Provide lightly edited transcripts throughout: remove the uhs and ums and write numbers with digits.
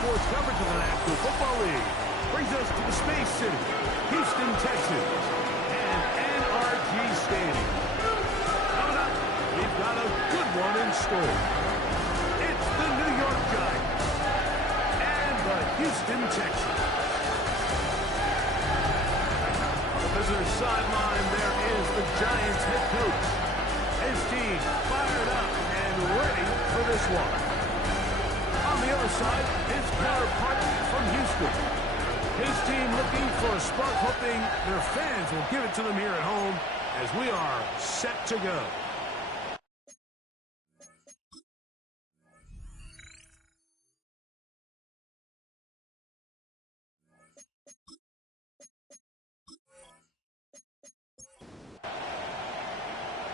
sports coverage of the National Football League brings us to the Space City, Houston, Texas, and NRG Stadium. Coming up, we've got a good one in store. It's the New York Giants and the Houston Texans. On the visitor's sideline, there is the Giants head coach. His team fired up and ready for this one. On the other side, his counterpart from Houston. His team looking for a spark, hoping their fans will give it to them here at home as we are set to go.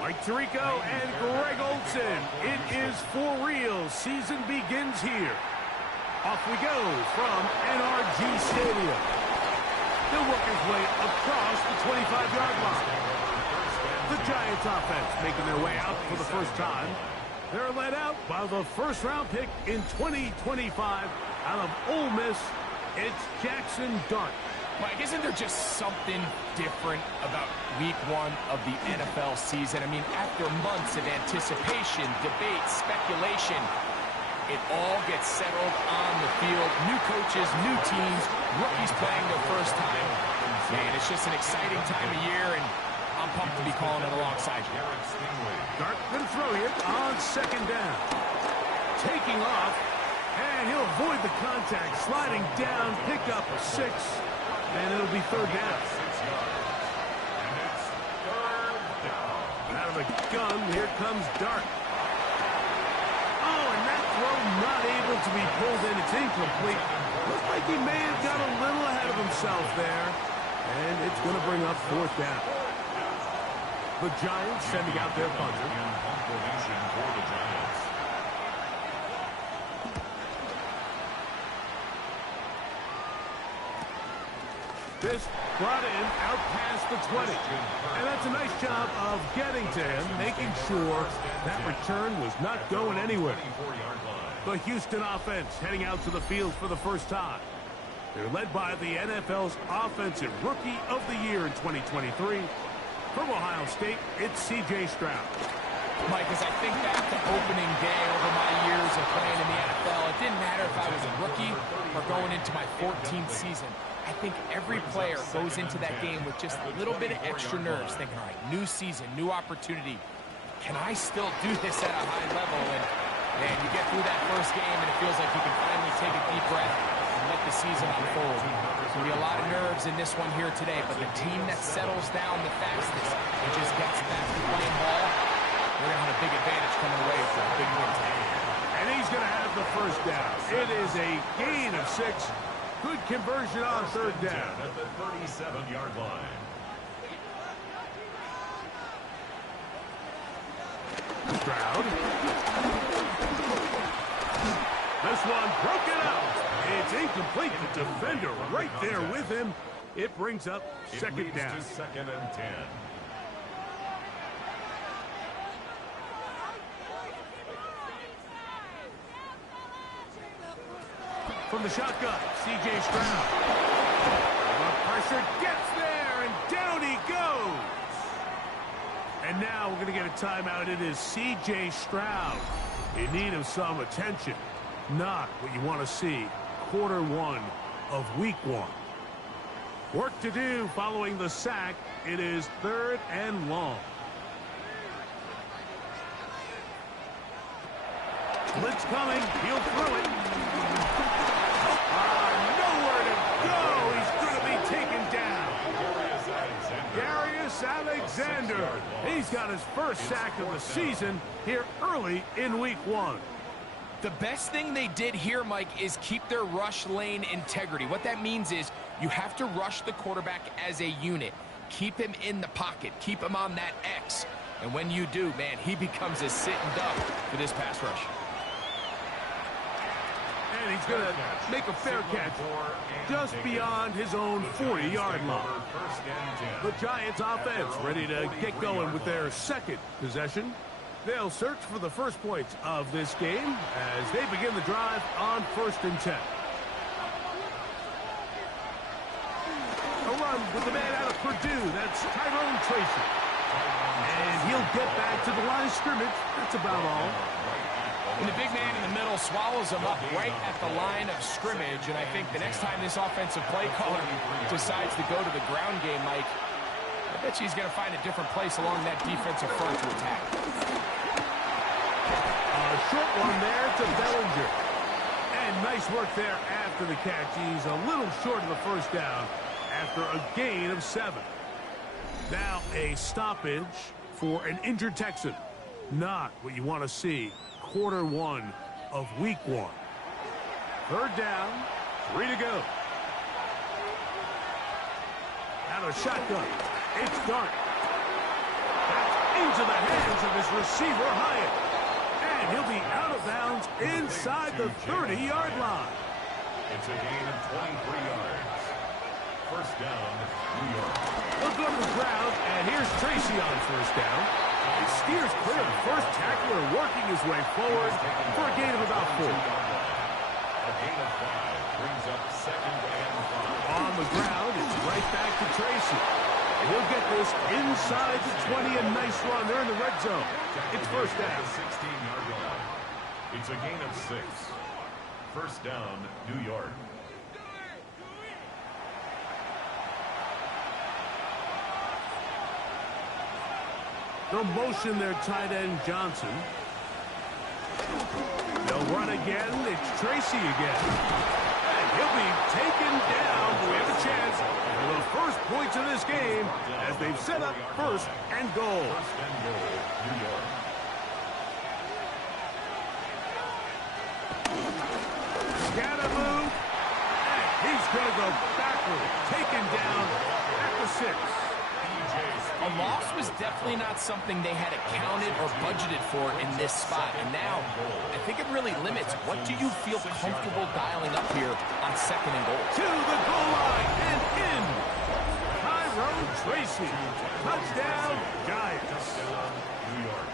Mike Tirico and Greg Olsen. It is for real. Season begins here. Off we go from NRG Stadium. They'll work his way across the 25-yard line. The Giants offense making their way out for the first time. They're led out by the first-round pick in 2025 out of Ole Miss. It's Jackson Dart. Mike, isn't there just something different about week one of the NFL season? I mean, after months of anticipation, debate, speculation, it all gets settled on the field. New coaches, new teams, rookies playing their first time. Man, it's just an exciting time of year, and I'm pumped to be calling it alongside you. Dart going to throw here on second down. Taking off, and he'll avoid the contact. Sliding down, pick up a 6. And it'll be third down. Out of the gun, here comes Dart. Oh, and that throw not able to be pulled in. It's incomplete. Looks like he may have got a little ahead of himself there. And it's going to bring up fourth down. The Giants sending out their punter. This brought in out past the 20. And that's a nice job of getting to him, making sure that return was not going anywhere. The Houston offense heading out to the field for the first time. They're led by the NFL's Offensive Rookie of the Year in 2023. From Ohio State, it's C.J. Stroud. Mike, as I think back to opening day over my years of playing in the NFL, it didn't matter if I was a rookie or going into my 14th season. I think every player goes into that game with just a little bit of extra nerves, thinking, all right, new season, new opportunity. Can I still do this at a high level? And, man, you get through that first game, and it feels like you can finally take a deep breath and let the season unfold. There's going to be a lot of nerves in this one here today, but the team that settles down the fastest and just gets back to playing ball, they're going to have a big advantage coming away for a big win today. And he's going to have the first down. It is a gain of 6. Good conversion on third down. At the 37-yard line. Stroud. This one broken out. It's incomplete. The defender right there with him. It brings up second down. Second and 10. From the shotgun, C.J. Stroud. The pressure gets there, and down he goes. And now we're going to get a timeout. It is C.J. Stroud in need of some attention. Not what you want to see quarter one of week one. Work to do following the sack. It is third and long. Blitz coming. He'll throw it. Nowhere to go. He's going to be taken down. Darius Alexander. He's got his first sack of the season here early in week one. The best thing they did here, Mike, is keep their rush lane integrity. What that means is you have to rush the quarterback as a unit. Keep him in the pocket. Keep him on that X. And when you do, man, he becomes a sitting duck for this pass rush. And he's going to make a fair catch just beyond his own 40-yard line. The Giants offense ready to get going with their second possession. They'll search for the first points of this game as they begin the drive on 1st and 10. run with the man out of Purdue. That's Tyrone Tracy. And he'll get back to the line of scrimmage. That's about all. And the big man in the middle swallows him up right at the line of scrimmage. And I think the next time this offensive play caller decides to go to the ground game, Mike, I bet he's going to find a different place along that defensive front to attack. A short one there to Bellinger. And nice work there after the catch. He's a little short of the first down after a gain of 7. Now a stoppage for an injured Texan. Not what you want to see. Quarter 1 of week 1. 3rd down, 3 to go. Now a shotgun. It's Dart. That's into the hands of his receiver, Hyatt. And he'll be out of bounds inside the 30-yard line. It's a gain of 23 yards. First down, New York. Look up the ground, and here's Tracy on first down. He steers clear of the first tackler, working his way forward for a gain of about 4. A gain of 5 brings up 2nd and 5. On the ground, it's right back to Tracy. And he'll get this inside the 20, a nice run. They're in the red zone. It's first down. The 16-yard line. It's a gain of 6. First down, New York. They'll motion their tight end, Johnson. They'll run again. It's Tracy again. And he'll be taken down. We have a chance for the first points of this game as they've set up 1st and goal. 1st and goal, New York. Scaramouche. And he's going to go backward. Taken down at the 6. A loss was definitely not something they had accounted or budgeted for in this spot. And now, I think it really limits what do you feel comfortable dialing up here on 2nd and goal. To the goal line and in. Tyrone Tracy. Touchdown, Giants. New York.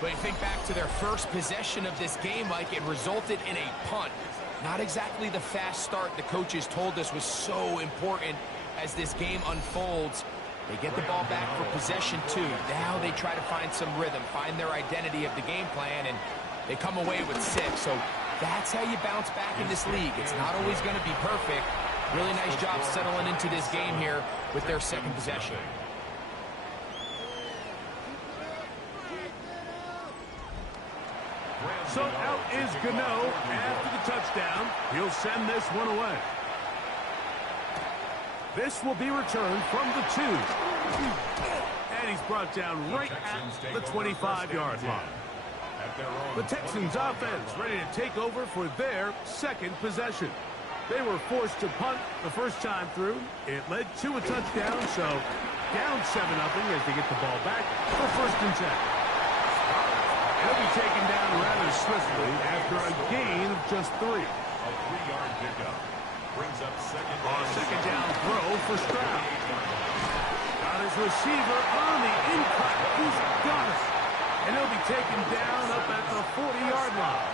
But you think back to their first possession of this game, Mike, it resulted in a punt. Not exactly the fast start the coaches told us was so important as this game unfolds. They get the ball back for possession 2. Now they try to find some rhythm, find their identity of the game plan, and they come away with 6. So that's how you bounce back in this league. It's not always going to be perfect. Really nice job settling into this game here with their 2nd possession. So out is Gano after the touchdown. He'll send this one away. This will be returned from the 2. And he's brought down right at the 25-yard line. The Texans offense ready to take over for their 2nd possession. They were forced to punt the first time through. It led to a touchdown, so down 7-0 as they get the ball back for 1st and 10. He'll be taken down rather swiftly after a gain of just 3. A 3-yard pickup. Brings up 2nd down throw for Stroud. Got his receiver on the in-cut. He's got it. And he'll be taken down up at the 40-yard line.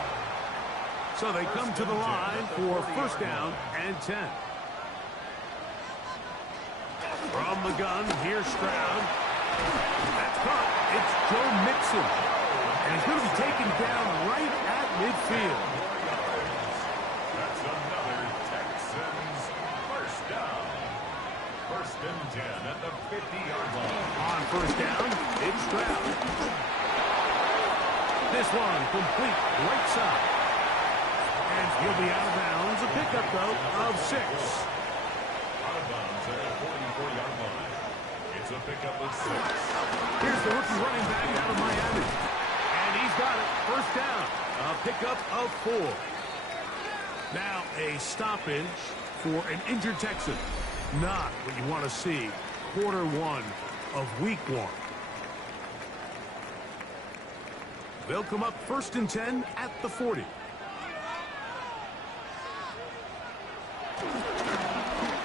So they come to the line for 1st down and 10. From the gun, here's Stroud. That's caught. It's Joe Mixon. And he's going to be taken down right at midfield. That's another Texans first down. 1st and 10 at the 50-yard line. On 1st down, it's Stroud. This one complete right side. And he'll be out of bounds. A pickup, though, of 6. Out of bounds at the 44-yard line. It's a pickup of 6. Here's the rookie running back out of Miami. And he's got it. 1st down. A pickup of 4. Now a stoppage for an injured Texan. Not what you want to see. Quarter 1 of week 1. They'll come up 1st and 10 at the 40.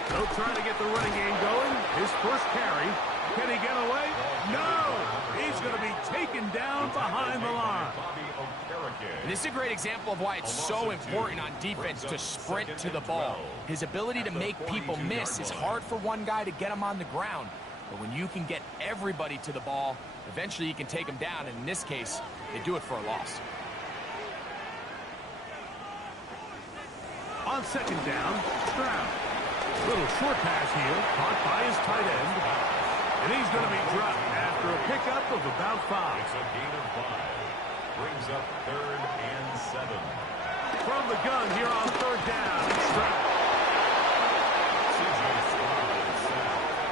They'll try to get the running game going. His first carry. Can he get away? No! He's going to be taken down behind the line. Bobby Okereke. And this is a great example of why it's so important on defense to sprint to the ball. His ability to make people miss is hard for one guy to get him on the ground. But when you can get everybody to the ball, eventually you can take them down. And in this case, they do it for a loss. On second down, Stroud. Little short pass here, caught by his tight end. And he's going to be dropped after a pickup of about 5. It's a gain of 5. Brings up 3rd and 7. From the gun here on 3rd down, Stroud.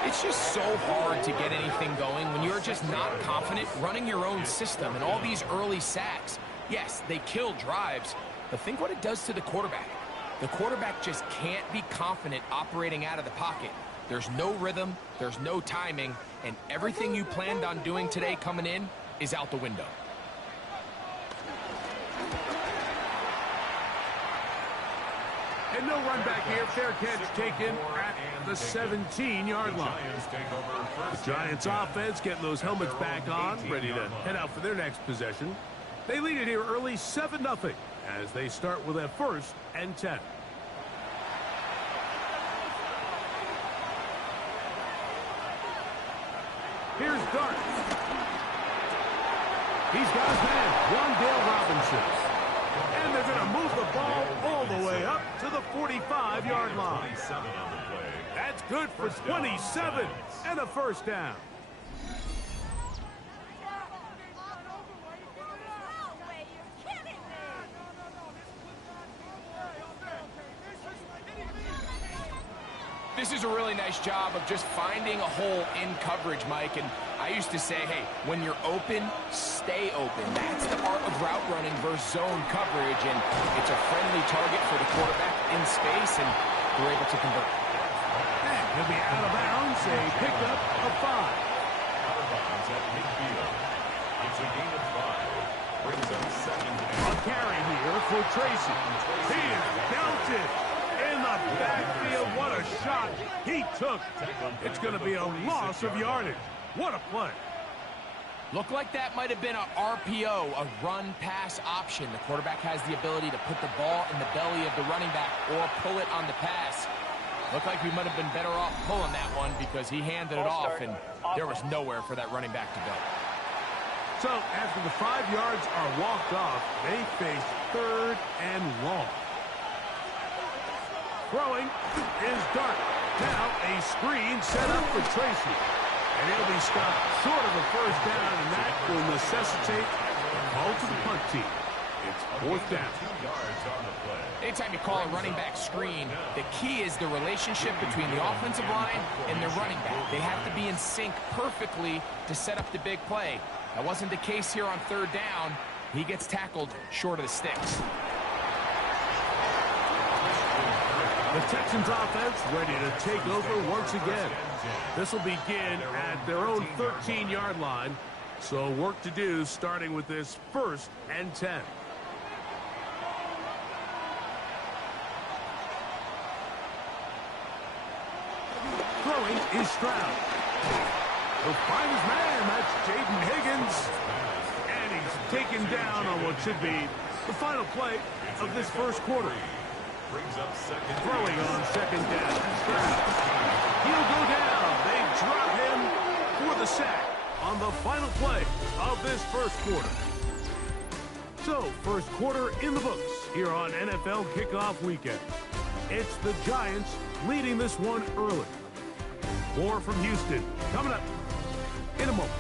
It's just so hard to get anything going when you're just not confident running your own system and all these early sacks. Yes, they kill drives, but think what it does to the quarterback. The quarterback just can't be confident operating out of the pocket. There's no rhythm, there's no timing, and everything you planned on doing today coming in is out the window. And no run back here. Fair catch taken at the 17-yard line. The Giants offense getting those helmets back on, ready to head out for their next possession. They lead it here early 7-0 as they start with a 1st and 10. Here's Dart. He's got his man, Wandale Robinson. And they're going to move the ball all the way up to the 45-yard line. That's good for 27 and a 1st down. This is a really nice job of just finding a hole in coverage, Mike. And I used to say, hey, when you're open, stay open. That's the art of route running versus zone coverage. And it's a friendly target for the quarterback in space, and they're able to convert. And he'll be out of bounds, a pickup of 5. Out of bounds at midfield. It's a gain of 5. Brings up 2nd down. A carry here for Tracy. He is belted in the backfield. What a shot he took. It's going to be a loss of yardage. What a play. Looked like that might have been a RPO, a run-pass option. The quarterback has the ability to put the ball in the belly of the running back or pull it on the pass. Looked like we might have been better off pulling that one because he handed it off, and there was nowhere for that running back to go. So after the 5 yards are walked off, they face 3rd and long. Throwing is Dart. Now a screen set up for Tracy. And he'll be stopped short of a 1st down, and that will necessitate a call to the punt team. It's 4th down. 2 yards on the play. Anytime you call a running back screen, the key is the relationship between the offensive line and the running back. They have to be in sync perfectly to set up the big play. That wasn't the case here on 3rd down. He gets tackled short of the sticks. The Texans offense ready to take over once again. This will begin at their own 13-yard line. So work to do starting with this 1st and 10. Throwing is Stroud. He'll find his man. That's Jaden Higgins. And he's taken down on what should be the final play of this 1st quarter. Brings up 2nd. Throwing on 2nd down. Stroud. He'll go down. They drop him for the sack on the final play of this 1st quarter. So, 1st quarter in the books here on NFL Kickoff Weekend. It's the Giants leading this one early. More from Houston coming up in a moment.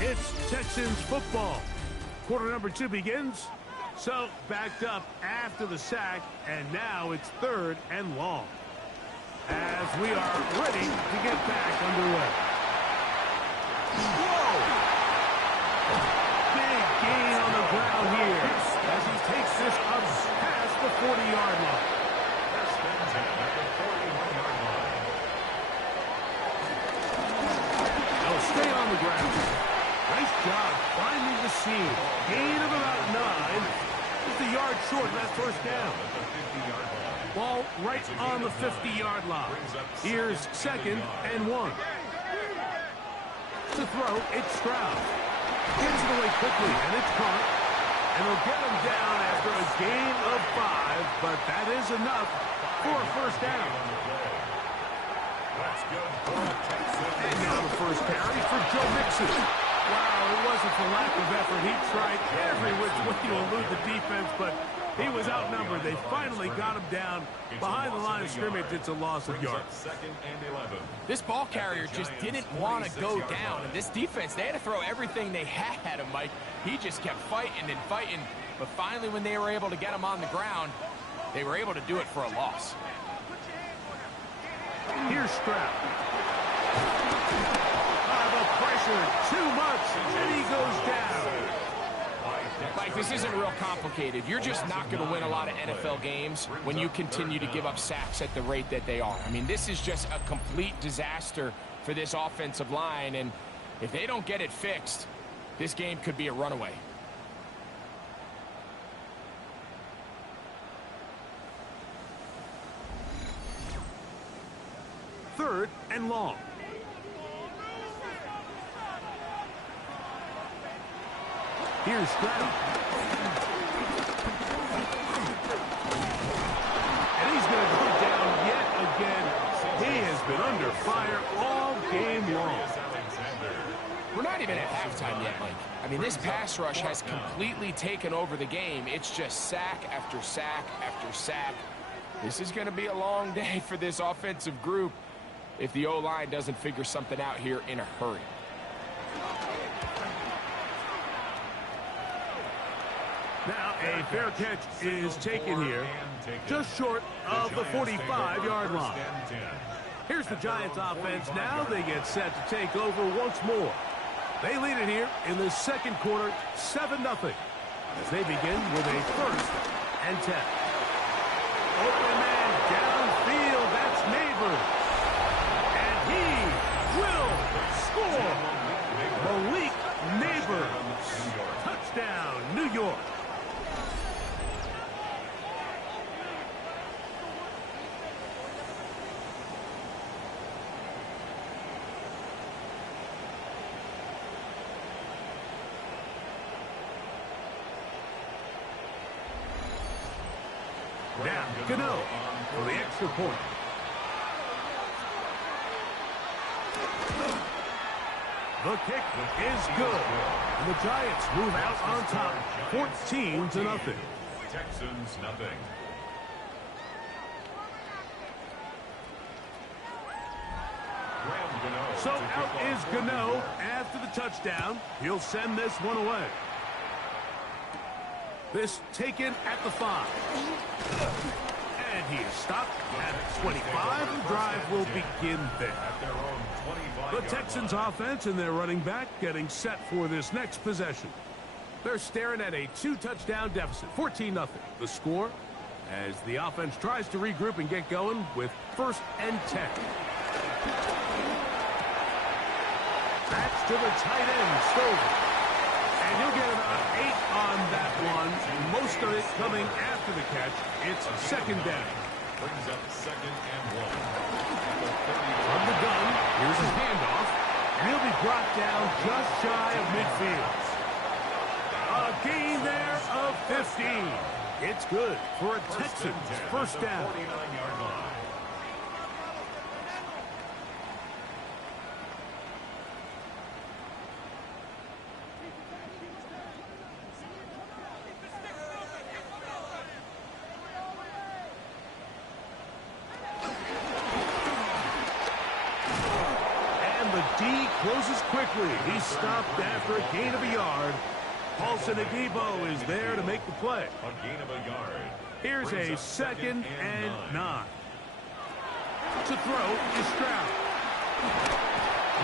It's Texans football. Quarter number 2 begins. So, backed up after the sack, and now it's 3rd and long. As we are ready to get back underway. Whoa! Big gain on the ground here as he takes this up past the 40-yard line. Spins him at the 41-yard line. They'll stay on the ground. Nice job finding the seam. Gain of about 9. Just a yard short of that 1st down. Ball right on the 50-yard line. Here's 2nd and 1. To throw, it's Stroud. Gets it away quickly, and it's caught. And he'll get him down after a gain of 5, but that is enough for a first down. And now the first carry for Joe Mixon. Wow, it wasn't for lack of effort. He tried every which way to elude the defense, but he was outnumbered. They finally got him down behind the line of scrimmage. It's a loss of yards. Second and 11. This ball carrier just didn't want to go down. And this defense, they had to throw everything they had at him, Mike. He just kept fighting and fighting. But finally, when they were able to get him on the ground, they were able to do it for a loss. Here's Stroud. The pressure, too much, and he goes down. Mike, this isn't real complicated. You're just not going to win a lot of NFL games when you continue to give up sacks at the rate that they are. I mean, this is just a complete disaster for this offensive line, and if they don't get it fixed, this game could be a runaway. Third and long. Here's Stroud. And he's going to go down yet again. He has been under fire all game long. We're not even at halftime yet, Mike. I mean, this pass rush has completely taken over the game. It's just sack after sack after sack. This is going to be a long day for this offensive group if the O-line doesn't figure something out here in a hurry. Now a fair catch is taken here, just short of the 45-yard line. Here's the Giants offense. Now they get set to take over once more. They lead it here in the second quarter, 7-0, as they begin with a first and 10. Open man downfield, that's Neighbors. And he will score. Malik Neighbors. Touchdown, New York. Now, Gano for the extra point. The kick is good. And the Giants move out on top, 14-0. Texans nothing. So out is Gano after the touchdown. He'll send this one away. This taken at the 5. And he is stopped at 25. The drive will begin there. The Texans offense and their running back getting set for this next possession. They're staring at a 2-touchdown deficit, 14-0. The score as the offense tries to regroup and get going with first and 10. That's to the tight end, Stover. And he'll get about 8 on that one. Most of it coming after the catch. It's second down. Brings up second and 1. From the gun, here's his handoff. And he'll be brought down just shy of midfield. A gain there of 15. It's good for a Texans first down. 49-yard line. Closes quickly. He's stopped after a gain of a yard. Paulson Adebo is there to make the play. A gain of a yard. Here's a second and 9. To throw is Stroud.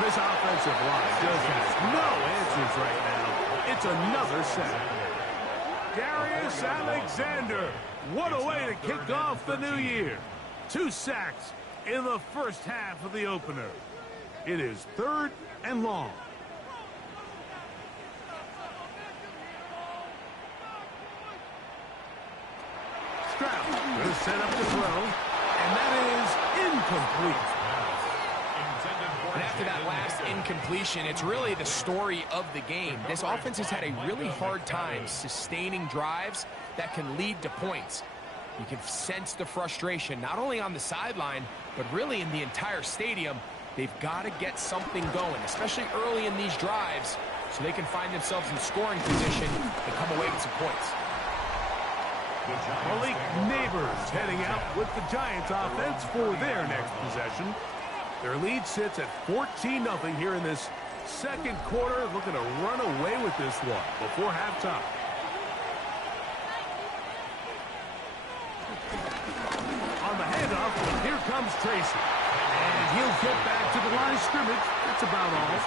This offensive line just has no answers right now. It's another sack. Darius Alexander. What a way to kick off the new year. 2 sacks in the first half of the opener. It is third and long. Stroud going to set up the throw, and that is incomplete. And after that last incompletion, it's really the story of the game. This offense has had a really hard time sustaining drives that can lead to points. You can sense the frustration, not only on the sideline, but really in the entire stadium. They've got to get something going, especially early in these drives, so they can find themselves in scoring position and come away with some points. Malik Neighbors heading out with the Giants offense for their next possession. Their lead sits at 14-0 here in this second quarter, looking to run away with this one before halftime. On the handoff, here comes Tracy. And he'll get back to the line of scrimmage. That's about all.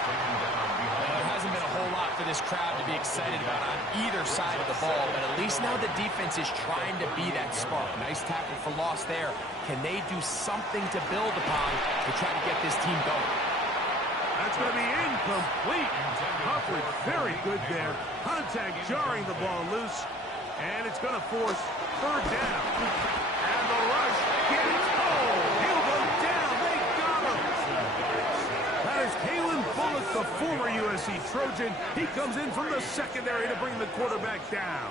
There hasn't been a whole lot for this crowd to be excited about on either side of the ball, but at least now the defense is trying to be that spark. Nice tackle for loss there. Can they do something to build upon to try to get this team going? That's going to be incomplete. Coverage very good there. Contact jarring the ball loose. And it's going to force third down. And the rush gets he'll go down. They got him. That is Kalen Bullock, the former USC Trojan. He comes in from the secondary to bring the quarterback down.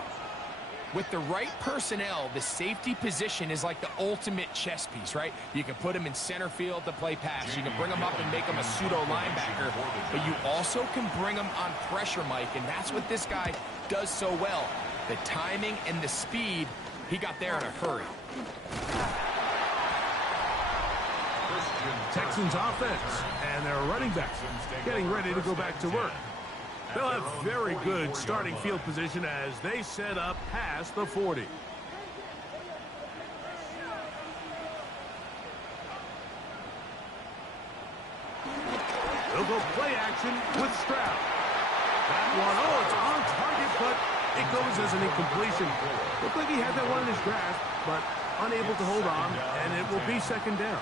With the right personnel, the safety position is like the ultimate chess piece, right? You can put him in center field to play pass. You can bring him up and make him a pseudo linebacker. But you also can bring him on pressure, Mike, and that's what this guy does so well. The timing and the speed, he got there in a hurry. Texans offense and their running backs getting ready to go back to work. They'll have very good starting field position as they set up past the 40. They'll go play action with Stroud. That one, it's on target, but it goes as an incompletion. Looked like he had that one in his grasp, but unable to hold on, and it will be second down.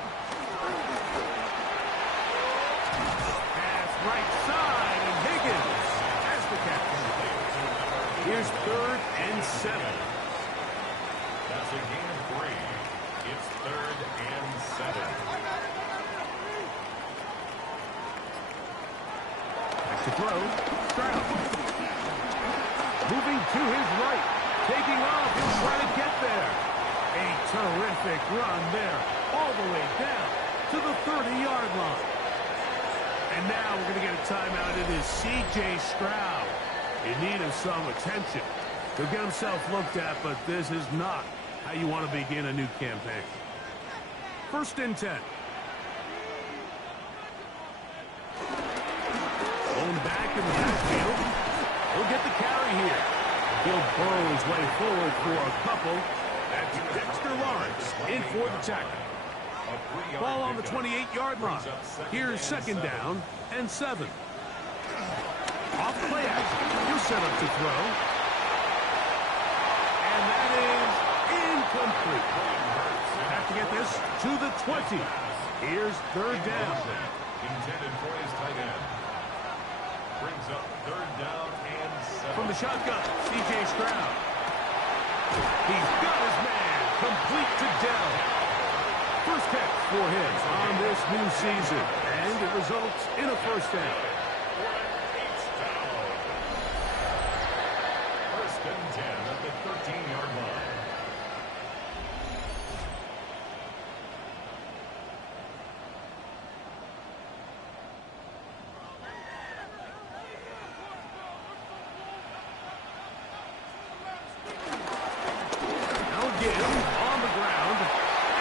Pass right side, and Higgins has the catch. Here's 3rd and 7. That's a gain of 3. It's 3rd and 7. Back to throw. Stroud. Moving to his right. Taking off. He'll try to get there. A terrific run there. All the way down to the 30-yard line. And now we're going to get a timeout. It is C.J. Stroud in need of some attention. He'll get himself looked at, but this is not how you want to begin a new campaign. 1st and 10. Going back in the backfield. He'll get the carry here. He'll burrow his way forward for a couple. That's Dexter Lawrence in for the tackle. Ball on the 28-yard line. Here's 2nd down and 7. Off play action. He'll set up to throw. And that is incomplete. Have to get this to the 20. Here's 3rd down. Intended for his tight end. Brings up 3rd down and 7. From the shotgun, C.J. Stroud. He's got his man. Complete to Dell. First catch for him on this new season. And it results in a 1st down. 1st and 10 at the 13-yard line. On the ground,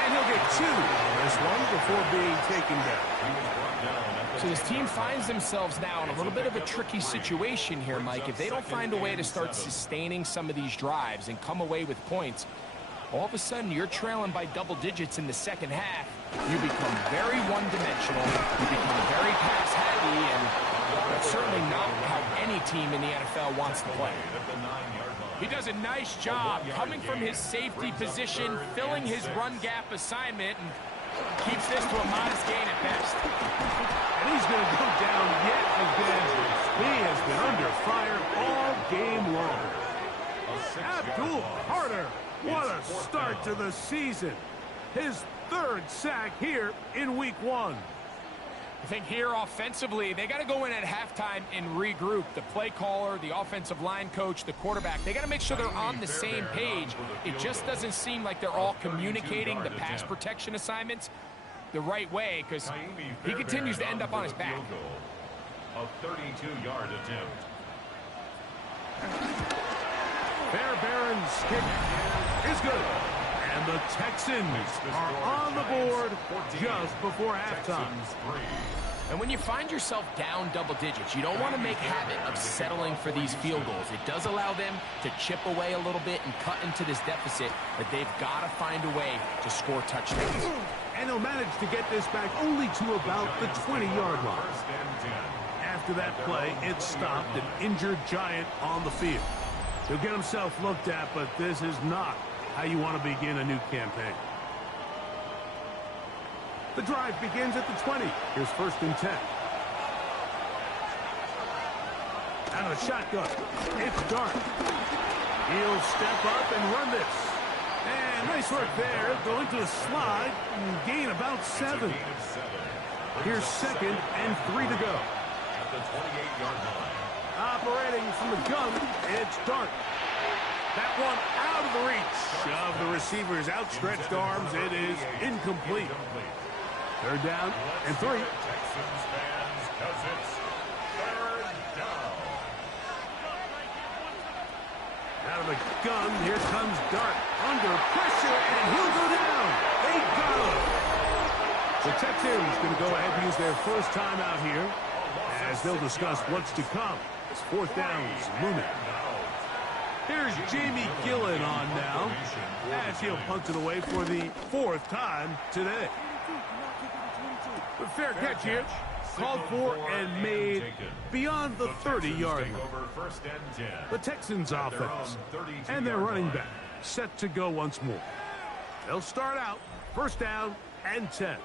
and he'll get 2 on this one before being taken down. So this team finds themselves now in a little bit of a tricky situation here, Mike. If they don't find a way to start sustaining some of these drives and come away with points, all of a sudden you're trailing by double digits in the second half. You become very one-dimensional. You become very pass-heavy, and that's certainly not how any team in the NFL wants to play. He does a nice job coming from his safety position, filling his run gap assignment, and keeps this to a modest gain at best. And he's going to go down yet again. He has been under fire all game long. Abdul Carter, what a start to the season. His 3rd sack here in week 1. I think here offensively, they got to go in at halftime and regroup. The play caller, the offensive line coach, the quarterback, they got to make sure they're on the same page. It just doesn't seem like they're all communicating the pass protection assignments the right way, because he continues to end up on his back. A 32-yard attempt. Fairbairn's kick is good. And the Texans are on the board just before halftime. And when you find yourself down double digits, you don't want to make habit of settling for these field goals. It does allow them to chip away a little bit and cut into this deficit, but they've got to find a way to score touchdowns. And he'll manage to get this back only to about the 20-yard line. After that play, it stopped an injured Giant on the field. He'll get himself looked at, but this is not how you want to begin a new campaign. The drive begins at the 20. Here's 1st and 10. Out of the shotgun. It's Dart. He'll step up and run this. And nice work there. Going to a slide and gain about 7. Here's 2nd and 3 to go. At the 28-yard line. Operating from the gun, it's Dart. That one out of the reach of the receiver's outstretched arms. It is incomplete. 3rd down and 3. Texans fans, because it's 3rd down. Out of the gun, here comes Dart. Under pressure, and he'll go down. They got him. The Texans going to go ahead and use their first timeout here, as they'll discuss what's to come. It's 4th downs looming. Here's Jamie Gillen on now, as he'll punt it away for the 4th time today. The fair catch here, called for and made beyond the 30-yard line. The Texans offense and their running back set to go once more. They'll start out 1st down and 10.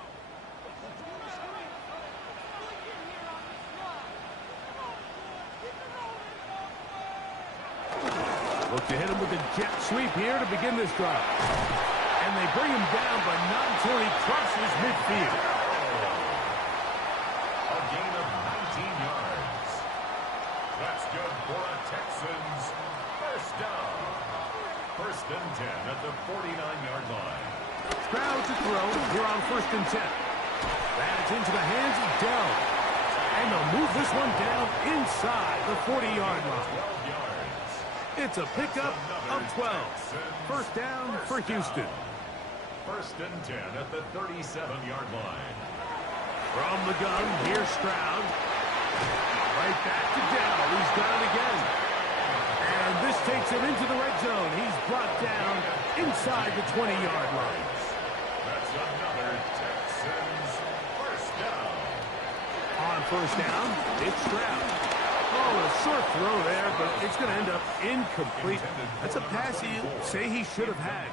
Look to hit him with a jet sweep here to begin this drive. And they bring him down, but not until he crosses midfield. A gain of 19 yards. That's good for a Texans 1st down. 1st and 10 at the 49-yard line. Crowd to throw here on 1st and 10. That's into the hands of Dell. And they'll move this one down inside the 40-yard line. 12 yards. It's a pickup of 12. 1st down for Houston. 1st and 10 at the 37-yard line. From the gun, here's Stroud. Right back to Dell. He's got it again. And this takes him into the red zone. He's brought down inside the 20-yard line. That's another Texans 1st down. On 1st down, it's Stroud. Oh, a short throw there, but it's going to end up incomplete. That's a pass he'll say he should have had.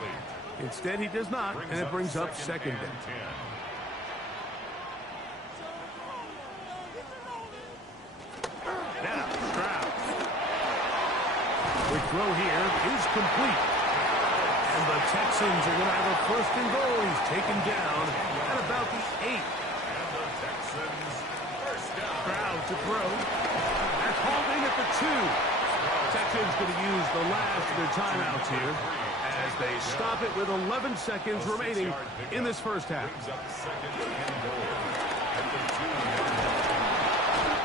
Instead, he does not, and it brings up 2nd down. Now, Stroud. Quick throw here is complete. And the Texans are going to have a 1st and goal. He's taken down at about the 8. And the Texans 1st down. Stroud to throw. That's hauled in at the 2. Texans going to use the last of their timeouts here as they stop it with 11 seconds remaining in this 1st half.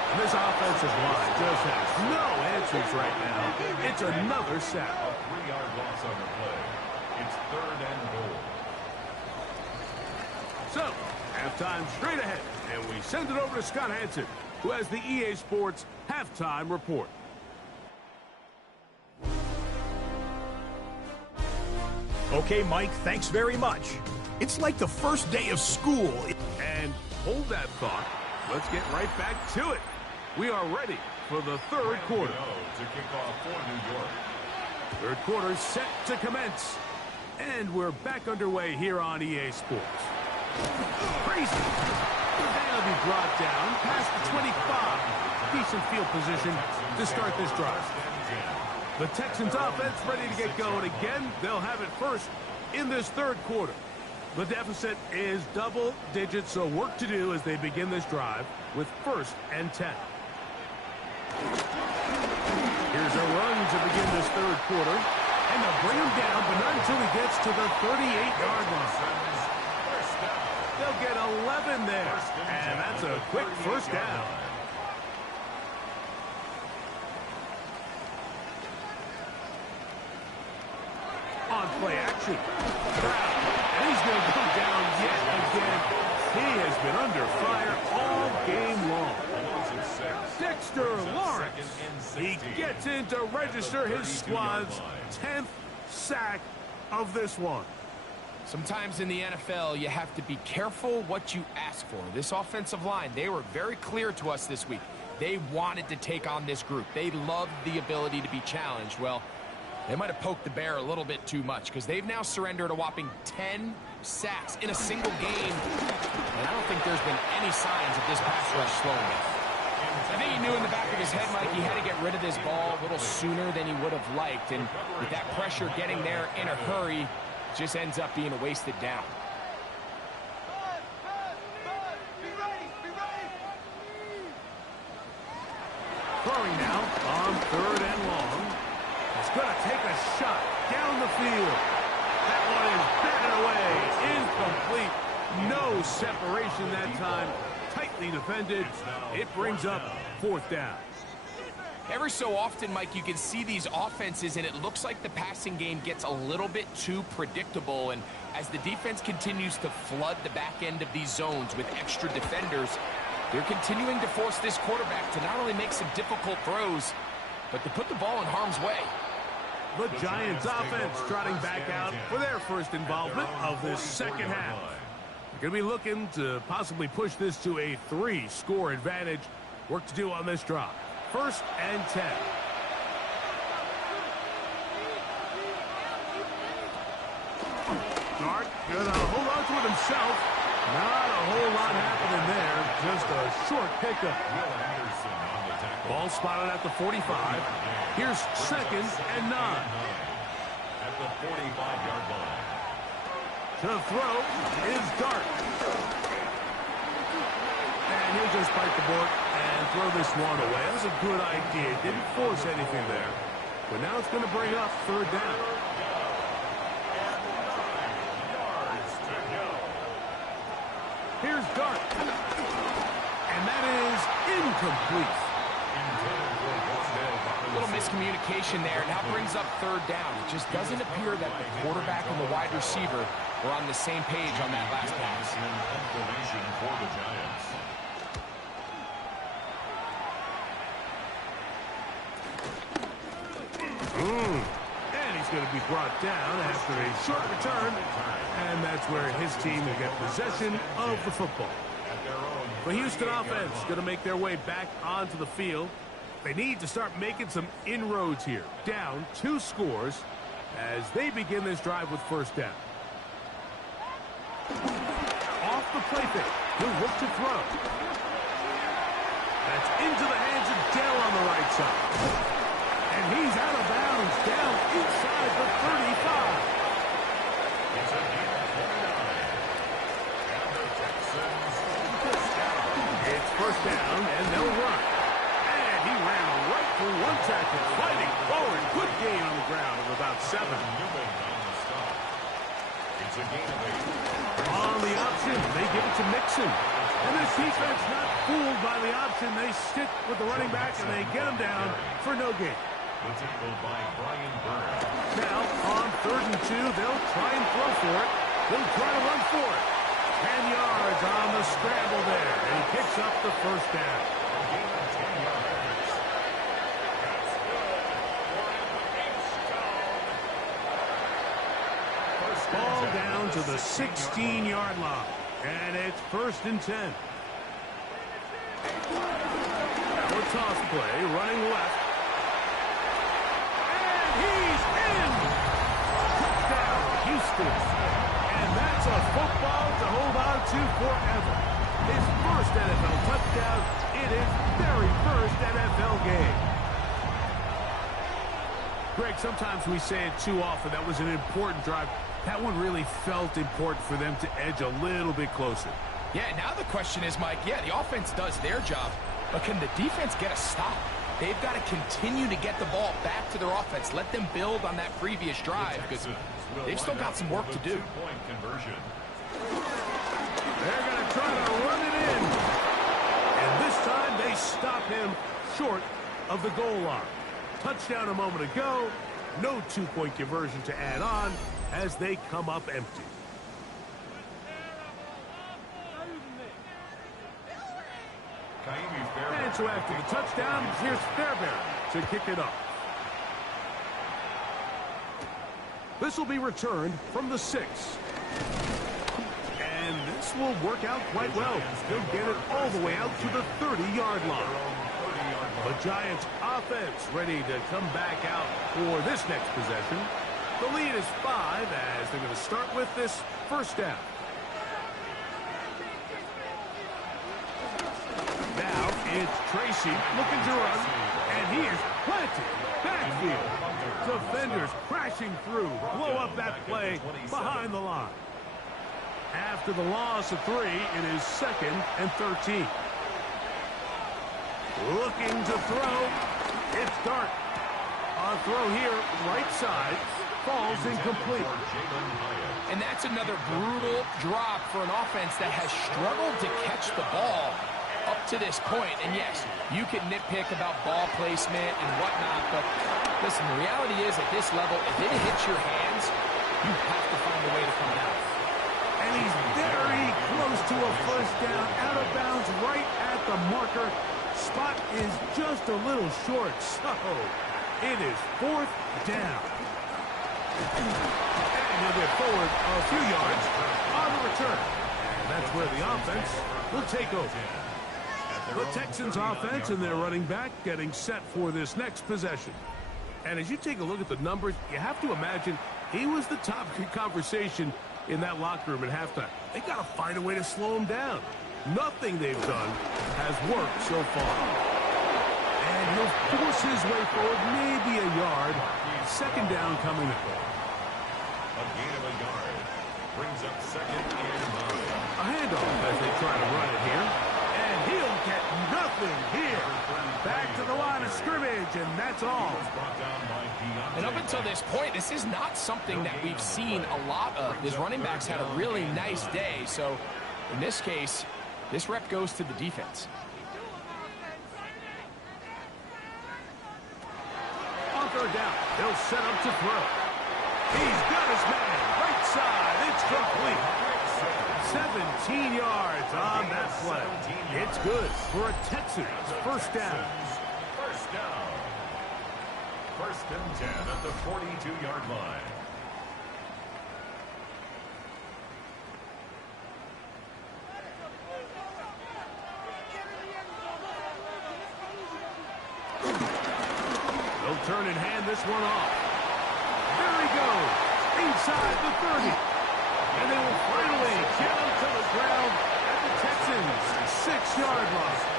And this offensive line just has no answers right now. It's another sack. A 3-yard loss on the play. It's 3rd and goal. So, halftime straight ahead, and we send it over to Scott Hansen, who has the EA Sports halftime report. Okay, Mike, thanks very much. It's like the first day of school. And hold that thought. Let's get right back to it. We are ready for the 3rd quarter. To kick off for New York. 3rd quarter set to commence. And we're back underway here on EA Sports. Crazy. They'll be brought down past the 25. Decent field position to start this drive. The Texans offense ready to get going again. They'll have it first in this 3rd quarter. The deficit is double digits, so work to do as they begin this drive with 1st and 10. Here's a run to begin this 3rd quarter. And they'll bring him down, but not until he gets to the 38-yard line. They'll get 11 there, and that's a quick 1st down. On play action. And he's going to go down yet again. He has been under fire all game long. Dexter Lawrence. He gets in to register his squad's 10th sack of this one. Sometimes in the NFL, you have to be careful what you ask for. This offensive line, they were very clear to us this week. They wanted to take on this group. They loved the ability to be challenged. Well, they might have poked the bear a little bit too much because they've now surrendered a whopping 10 sacks in a single game. And I don't think there's been any signs of this pass rush slowing down. I think he knew in the back of his head, Mike, he had to get rid of this ball a little sooner than he would have liked. And with that pressure getting there in a hurry, just ends up being a wasted down. Throwing now on 3rd and long. He's going to take a shot down the field. That one is batted away. Incomplete. No separation that time. Tightly defended. It brings up 4th down. Every so often, Mike, you can see these offenses, and it looks like the passing game gets a little bit too predictable. And as the defense continues to flood the back end of these zones with extra defenders, they're continuing to force this quarterback to not only make some difficult throws, but to put the ball in harm's way. The Giants offense trotting back out for their first involvement of this 2nd half. They're going to be looking to possibly push this to a 3-score advantage. Work to do on this drive. 1st and 10. Dart gonna hold on to it himself. Not a whole lot happening there. Just a short pickup. Ball spotted at the 45. Here's 2nd and 9. At the 45-yard line. To throw is Dart. And he'll just bite the board and throw this one away. That was a good idea. Didn't force anything there. But now it's going to bring up 3rd down. Here's Dart. And that is incomplete. A little miscommunication there. Now brings up 3rd down. It just doesn't appear that the quarterback and the wide receiver were on the same page on that last pass. For the Giants. And he's going to be brought down after a short return. And that's where his team will get possession of the football. The Houston offense going to make their way back onto the field. They need to start making some inroads here. Down 2 scores as they begin this drive with 1st down. Off the play fake. He'll look to throw. That's into the hands of Dell on the right side. And he's out of bounds down inside the 35. It's a game of 49. And the Texans first down. It's 1st down, and they'll run. And he ran right through one tackle, fighting forward. Good gain on the ground of about 7. Newman on the stop. It's a gain of 8. On the option, they give it to Mixon. And this defense not fooled by the option. They stick with the running back, and they get him down for no gain. The tackle by Brian Burns. Now, on 3rd and 2, they'll try and throw for it. They'll try to run for it. 10 yards on the scramble there, and he picks up the 1st down. A gain of 10 yards. That's good for an H-down. Ball down to the 16-yard line, and it's 1st and 10. Now a toss play, running left. He's in! Touchdown, Houston. And that's a football to hold on to forever. His first NFL touchdown in his very first NFL game. Greg, sometimes we say it too often. That was an important drive. That one really felt important for them to edge a little bit closer. Yeah, now the question is, Mike, yeah, the offense does their job, but can the defense get a stop? They've got to continue to get the ball back to their offense. Let them build on that previous drive because they've still got some work to do. They're going to try to run it in. And this time they stop him short of the goal line. Touchdown a moment ago. No two-point conversion to add on as they come up empty. And so after the touchdown, here's Fairbairn to kick it off. This will be returned from the 6. And this will work out quite well. They'll get it all the way out to the 30-yard line. The Giants offense ready to come back out for this next possession. The lead is 5 as they're going to start with this first down. Now it's Tracy looking to run, and he is planted backfield. Defenders crashing through, blow up that play behind the line. After the loss of 3, it is 2nd and 13. Looking to throw. It's Dart. On throw here, right side, falls incomplete. And that's another brutal drop for an offense that has struggled to catch the ball up to this point. And yes, you can nitpick about ball placement and whatnot, but listen, the reality is at this level, if it hits your hands, you have to find a way to come down. And he's very close to a first down, out of bounds, right at the marker. Spot is just a little short, so it is 4th down. And he'll get forward a few yards on the return. And that's where the offense will take over. The Texans offense and their running back getting set for this next possession. And as you take a look at the numbers, you have to imagine he was the topic of conversation in that locker room at halftime. They got to find a way to slow him down. Nothing they've done has worked so far. And he'll force his way forward, maybe a yard. 2nd down coming up. A gain of a yard brings up 2nd and 9. A handoff as they try to run it here. And he'll get nothing here. Back to the line of scrimmage, and that's all. And up until this point, this is not something that we've seen a lot of. His running backs had a really nice day, so in this case, this rep goes to the defense. On 3rd down, they'll set up to throw. He's got his man. Right side, it's complete. 17 yards on that play. It's good for a Texans first down. First down. 1st and 10 at the 42-yard line. They'll turn and hand this one off. There he goes. Inside the 30. And they will finally get him to the ground at the Texans' 6-yard line.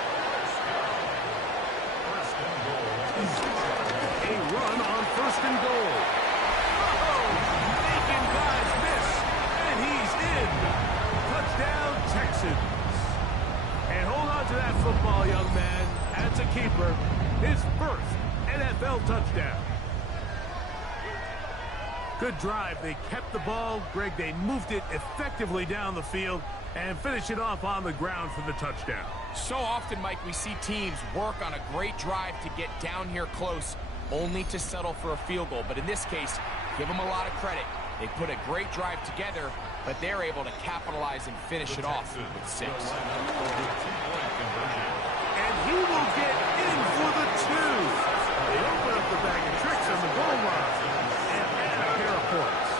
A run on 1st and goal. Oh, making guys miss. And he's in. Touchdown, Texans. And hold on to that football, young man. That's a keeper. His first NFL touchdown. Good drive. They kept the ball. Greg, they moved it effectively down the field and finish it off on the ground for the touchdown. So often, Mike, we see teams work on a great drive to get down here close, only to settle for a field goal. But in this case, give them a lot of credit. They put a great drive together, but they're able to capitalize and finish it off with 6. And he will get in for the 2. They open up the bag of tricks on the goal line and add a pair of points.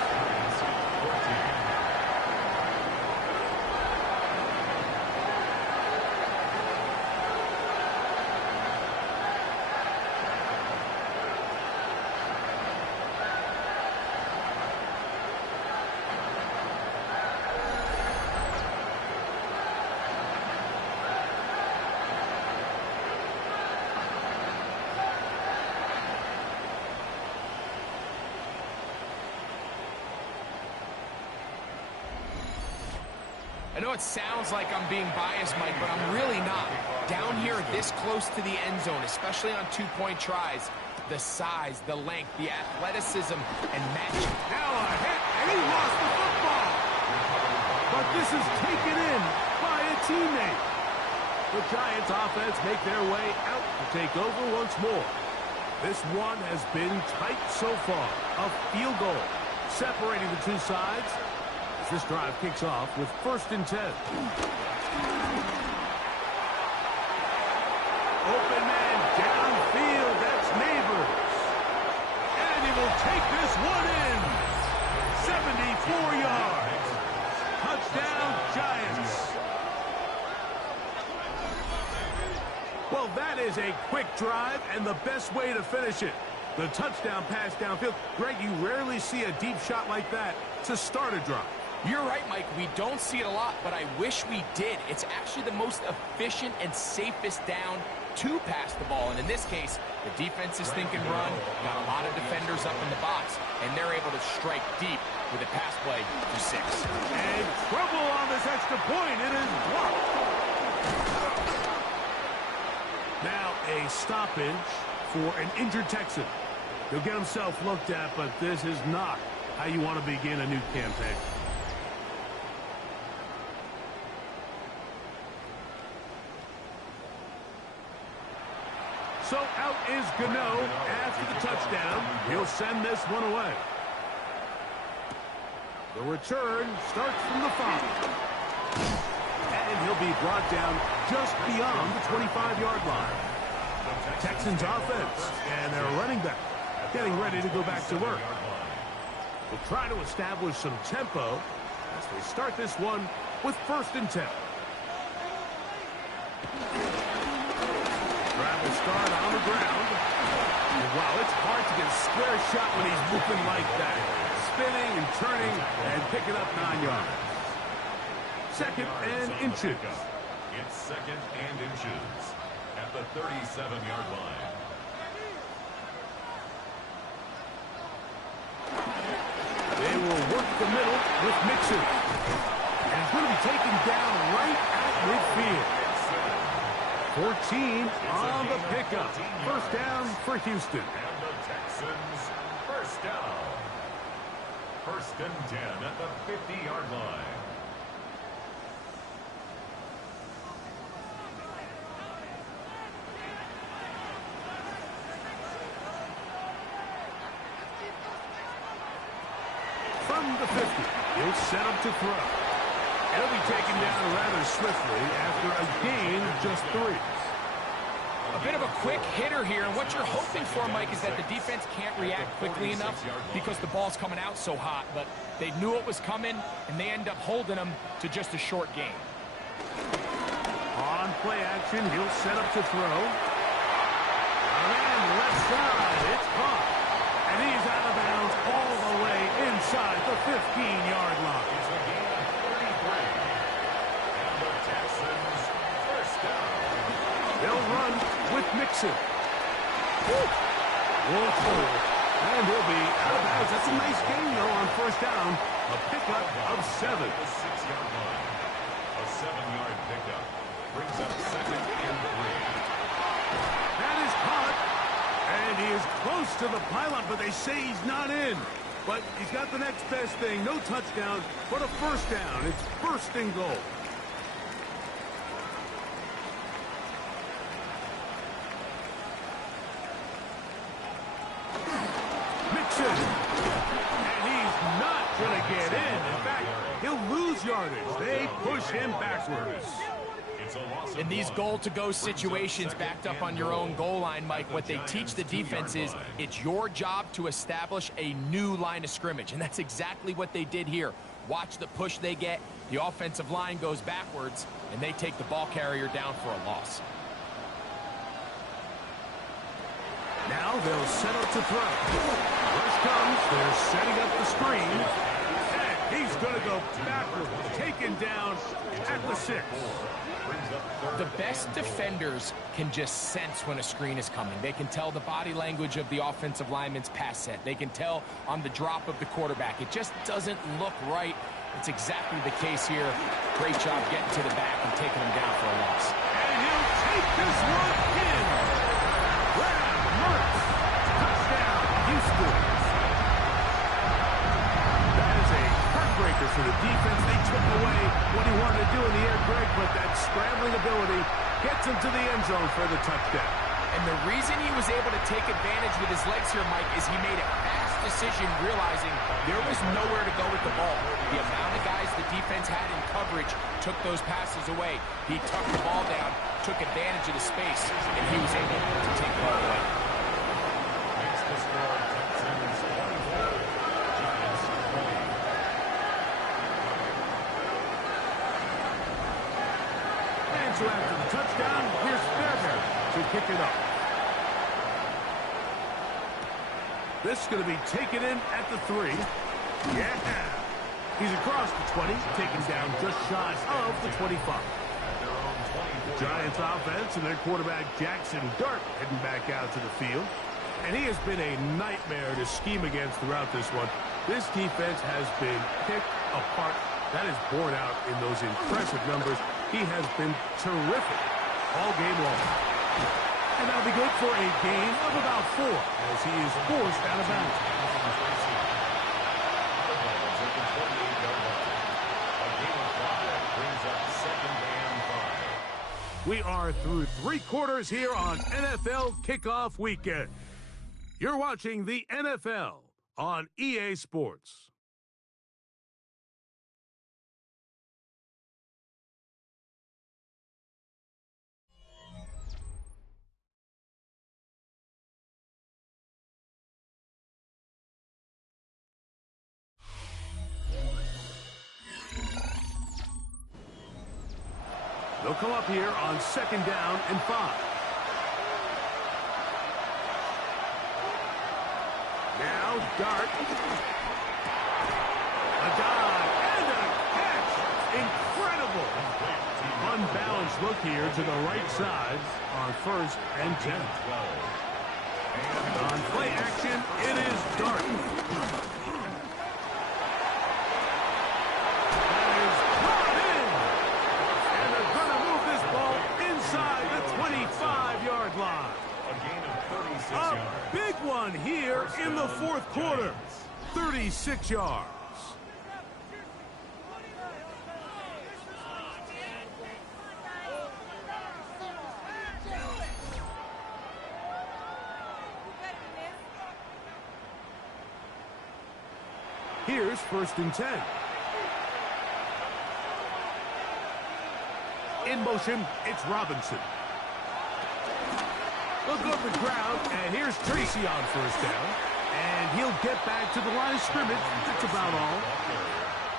I know it sounds like I'm being biased, Mike, but I'm really not. Down here this close to the end zone, especially on two-point tries, the size, the length, the athleticism, and matching. Now a hit, and he lost the football. But this is taken in by a teammate. The Giants offense make their way out to take over once more. This one has been tight so far. A field goal separating the two sides. This drive kicks off with 1st and 10. Open man downfield. That's Neighbors. And he will take this one in. 74 yards. Touchdown, Giants. Well, that is a quick drive and the best way to finish it. The touchdown pass downfield. Greg, you rarely see a deep shot like that to start a drive. You're right, Mike. We don't see it a lot, but I wish we did. It's actually the most efficient and safest down to pass the ball. And in this case, the defense is thinking run, got a lot of defenders up in the box, and they're able to strike deep with a pass play for 6. And trouble on this extra point. It is blocked. Now a stoppage for an injured Texan. He'll get himself looked at, but this is not how you want to begin a new campaign. So out is Gano after the touchdown. He'll send this one away. The return starts from the 5. And he'll be brought down just beyond the 25-yard line. Texans offense and their running back getting ready to go back to work. They'll try to establish some tempo as they start this one with 1st and 10. Will start on the ground. And wow, it's hard to get a square shot when he's moving like that. Spinning and turning and picking up 9 yards. 2nd and inches. It's 2nd and inches at the 37-yard line. They will work the middle with Mixon. And it's going to be taken down right at midfield. 14 on the pickup. 1st down for Houston. And the Texans, 1st down. 1st and 10 at the 50-yard line. From the 50, he'll set up to throw. He'll be taken down rather swiftly after a gain of just 3. A bit of a quick hitter here, and what you're hoping for, Mike, is that the defense can't react quickly enough because the ball's coming out so hot, but they knew it was coming, and they end up holding them to just a short gain. On play action, he'll set up to throw. And left side, it's caught. And he's out of bounds all the way inside the 15-yard line. It's a gain of 33. And the Texans, 1st down. They'll run with Mixon. Wolf hold. And he'll be out of bounds. That's a nice gain, though, on 1st down. A pickup of 7. The 6-yard line. A 7-yard pickup brings up 2nd and 3. That is caught. And he is close to the pylon, but they say he's not in. But he's got the next best thing. No touchdown, but a 1st down. It's 1st and goal. Mixon. And he's not going to get in. In fact, he'll lose yardage. They push him backwards. In these goal-to-go situations backed up on your own goal line, Mike, what they teach the defense is it's your job to establish a new line of scrimmage, and that's exactly what they did here. Watch the push they get. The offensive line goes backwards, and they take the ball carrier down for a loss. Now they'll set up to throw. Rush comes. They're setting up the screen. And he's going to go backwards. Taken down at the 6. The best defenders can just sense when a screen is coming. They can tell the body language of the offensive lineman's pass set. They can tell on the drop of the quarterback. It just doesn't look right. It's exactly the case here. Great job getting to the back and taking him down for a loss. And he'll take this one in. Graham Mertz. Touchdown, Houston. That is a heartbreaker for the defense. They took away what he wanted to do in the air, Greg, but that scrambling ability gets him to the end zone for the touchdown. And the reason he was able to take advantage with his legs here, Mike, is he made a fast decision realizing there was nowhere to go with the ball. The amount of guys the defense had in coverage took those passes away. He tucked the ball down, took advantage of the space, and he was able to take the ball away. Makes the score Texans 24, Giants 20. And so after the touchdown, here's Fairbairn to kick it up. This is going to be taken in at the 3. Yeah. He's across the 20, taken down just shy of the 25. Giants offense and their quarterback Jackson Dart heading back out to the field. And he has been a nightmare to scheme against throughout this one. This defense has been picked apart. That is borne out in those impressive numbers. He has been terrific all game long. And that'll be good for a gain of about 4 as he is forced out of bounds. We are through 3 quarters here on NFL Kickoff Weekend. You're watching the NFL on EA Sports. They'll come up here on 2nd down and 5. Now Dart. A dive and a catch. Incredible. Unbalanced look here to the right side on 1st and 10. On play action, it is Dart. A big one here in the 4th quarter. 36 yards. Here's 1st and 10. In motion, it's Robinson. Look over the ground, and here's Tracy on 1st down. And he'll get back to the line of scrimmage. That's about all.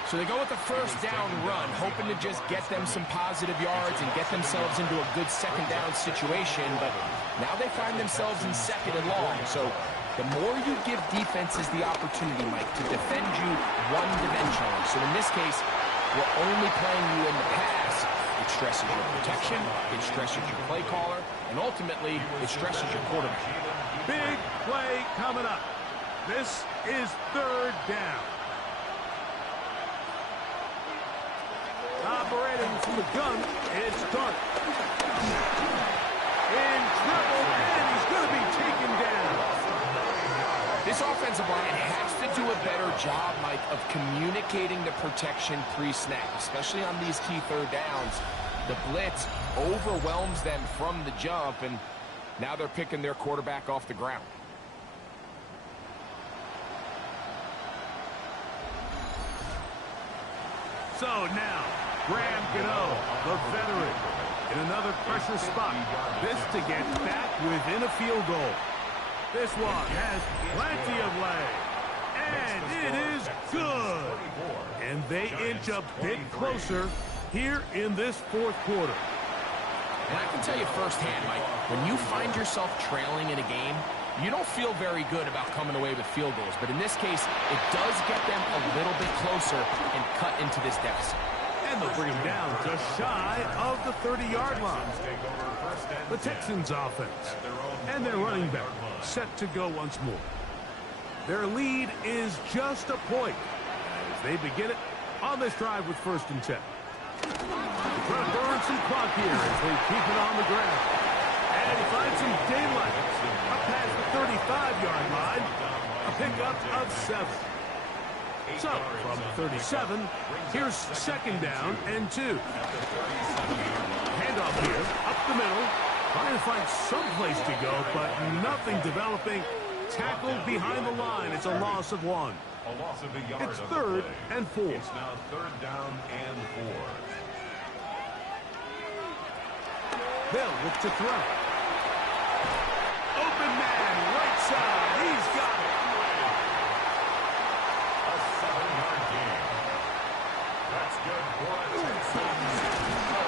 So they go with the 1st down run, hoping to just get them some positive yards and get themselves into a good 2nd down situation. But now they find themselves in 2nd and long. So the more you give defenses the opportunity, Mike, to defend you one-dimensionally. So in this case, we're only playing you in the pass. It stresses your protection, it stresses your play caller, and ultimately, it stresses your quarterback. Big play coming up. This is 3rd down. Operating from the gun, it's Dart. In trouble, and he's going to be taken down. This offensive line has to do a better job, Mike, of communicating the protection pre-snap, especially on these key 3rd downs. The blitz overwhelms them from the jump, and now they're picking their quarterback off the ground. So now, Graham Gano, the veteran, in another pressure spot. This to get back within a field goal. This one has plenty of leg. And it is good. And they inch a bit closer here in this 4th quarter. And I can tell you firsthand, Mike, when you find yourself trailing in a game, you don't feel very good about coming away with field goals. But in this case, it does get them a little bit closer and cut into this deficit. And they'll bring him down just shy of the 30-yard line. The Texans offense and their running back set to go once more. Their lead is just a point as they begin it on this drive with 1st and 10. Trying to burn some clock here as they keep it on the ground. And he finds some daylight up past the 35-yard line. A pickup of 7. So, from 37, here's 2nd down and 2. Handoff here, up the middle. Trying to find some place to go, but nothing developing. Tackled behind the line. It's a loss of 1. It's 3rd and 4. It's now 3rd down and 4. They'll look to throw. Open man, right side. He's got it. A 7-yard gain. That's good for a Texans.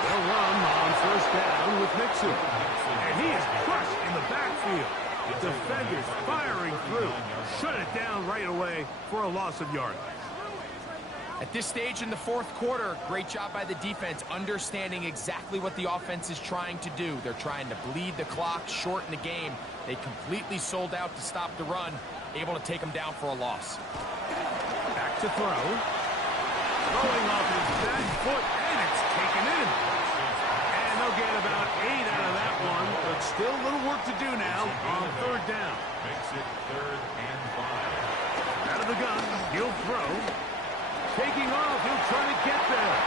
They'll run on 1st down with Mixon. And he is crushed in the backfield. Defenders firing through. Shut it down right away for a loss of yards. At this stage in the 4th quarter, great job by the defense understanding exactly what the offense is trying to do. They're trying to bleed the clock, shorten the game. They completely sold out to stop the run, able to take them down for a loss. Back to throw. Throwing off his back foot, and it's taken in. And they'll get about 8 out of that one, but still a little work to do now on 3rd down. Makes it 3rd and 5. Out of the gun, he'll throw. Taking off, he'll try to get there.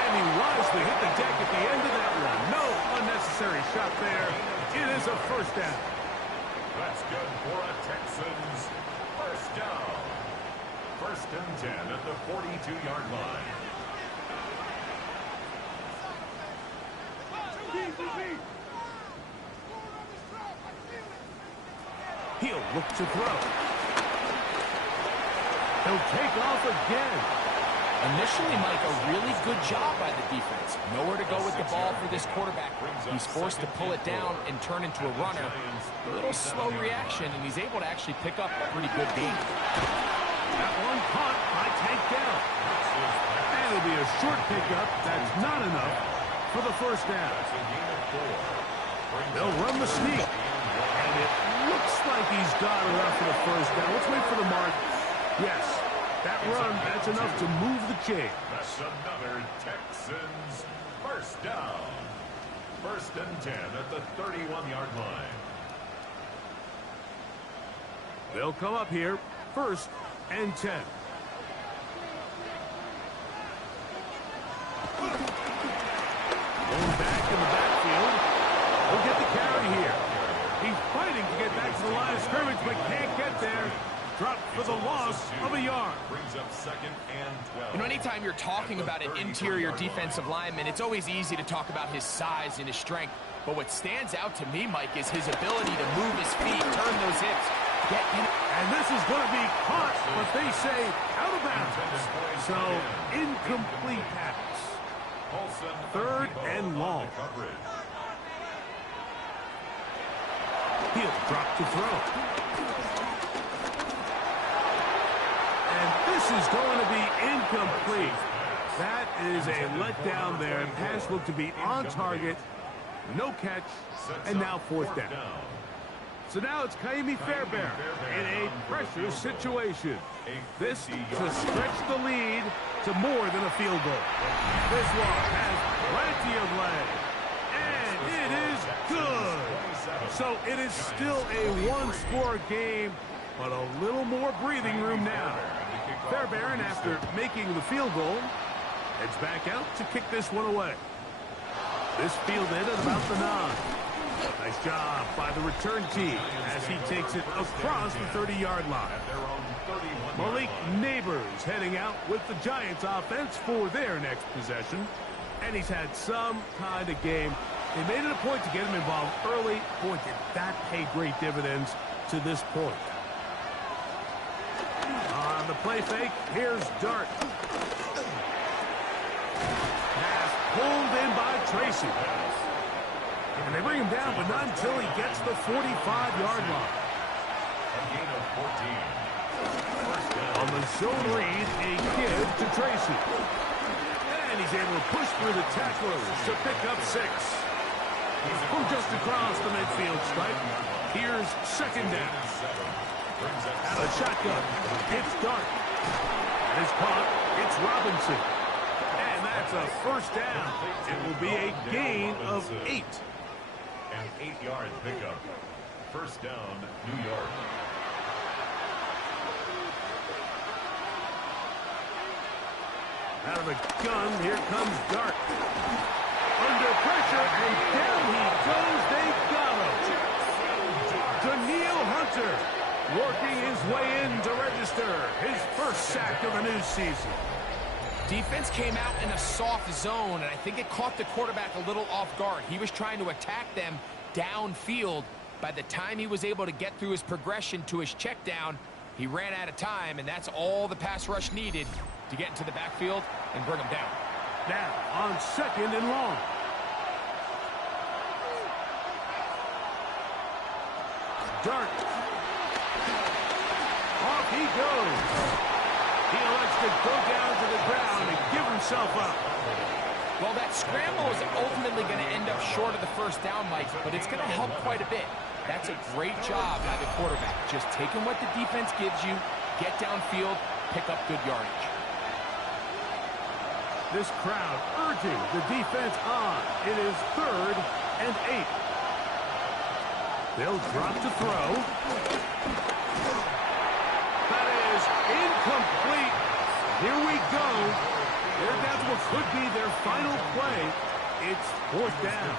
And he wisely hit the deck at the end of that one. No unnecessary shot there. It is a 1st down. That's good for a Texans 1st down. 1st and 10 at the 42-yard line. He'll look to throw. He'll take off again. Initially, Mike, a really good job by the defense. Nowhere to go with the ball for this quarterback. He's forced to pull it down and turn into a runner. A little slow reaction, and he's able to actually pick up a pretty good gain. That one caught by Tank Dell. And it'll be a short pickup. That's not enough for the 1st down. They'll run the sneak. And it looks like he's got enough for the 1st down. Let's wait for the mark. Yes, that run, that's enough to move the chain. That's another Texans 1st down. 1st and 10 at the 31-yard line. They'll come up here, 1st and 10. Going back in the backfield. He'll get the carry here. He's fighting to get back to the line of scrimmage, but can't get there. Dropped for the loss of a yard. Brings up 2nd and 12. You know, anytime you're talking about an interior defensive lineman, it's always easy to talk about his size and his strength. But what stands out to me, Mike, is his ability to move his feet, turn those hips, get in. And this is going to be caught, but they say out of bounds. So, incomplete pass. 3rd and long. He'll drop to throw. And this is going to be incomplete. That is a letdown there. Pass looked to be on target. No catch. And now 4th down. So now it's Kaimi Fairbairn in a pressure situation. This to stretch the lead to more than a field goal. This one has plenty of leg. And it is good. So it is still a one-score game, but a little more breathing room now. Fairbairn, after making the field goal, heads back out to kick this one away. This fielded at about the 9. Nice job by the return team as he takes it across the 30-yard line. Malik Neighbors heading out with the Giants offense for their next possession. And he's had some kind of game. They made it a point to get him involved early. Boy, did that pay great dividends to this point. On the play fake, here's Dart. Pass pulled in by Tracy. And they bring him down, but not until he gets the 45-yard line. A gain of 14. On the zone read, a give to Tracy. And he's able to push through the tacklers to pick up 6. From just across the midfield stripe, here's 2nd down. Out of shotgun, it's Dart. And it's caught, it's Robinson. And that's a first down. It will be a gain of 8. An 8-yard pickup. First down, New York. Out of the gun, here comes Dart. Under pressure, and down he goes. They got him. Daniil Hunter working his way in to register his first sack of the new season. Defense came out in a soft zone, and I think it caught the quarterback a little off guard. He was trying to attack them downfield. By the time he was able to get through his progression to his check down, he ran out of time, and that's all the pass rush needed to get into the backfield and bring him down. Now on 2nd and long. Dart. Off he goes. He elects to go down to the ground and give himself up. Well, that scramble is ultimately going to end up short of the first down, Mike, but it's going to help quite a bit. That's a great job by the quarterback. Just taking what the defense gives you, get downfield, pick up good yardage. This crowd urging the defense on. It is 3rd and 8. They'll drop to throw. That is incomplete. Here we go. They're down to what could be their final play. It's 4th down.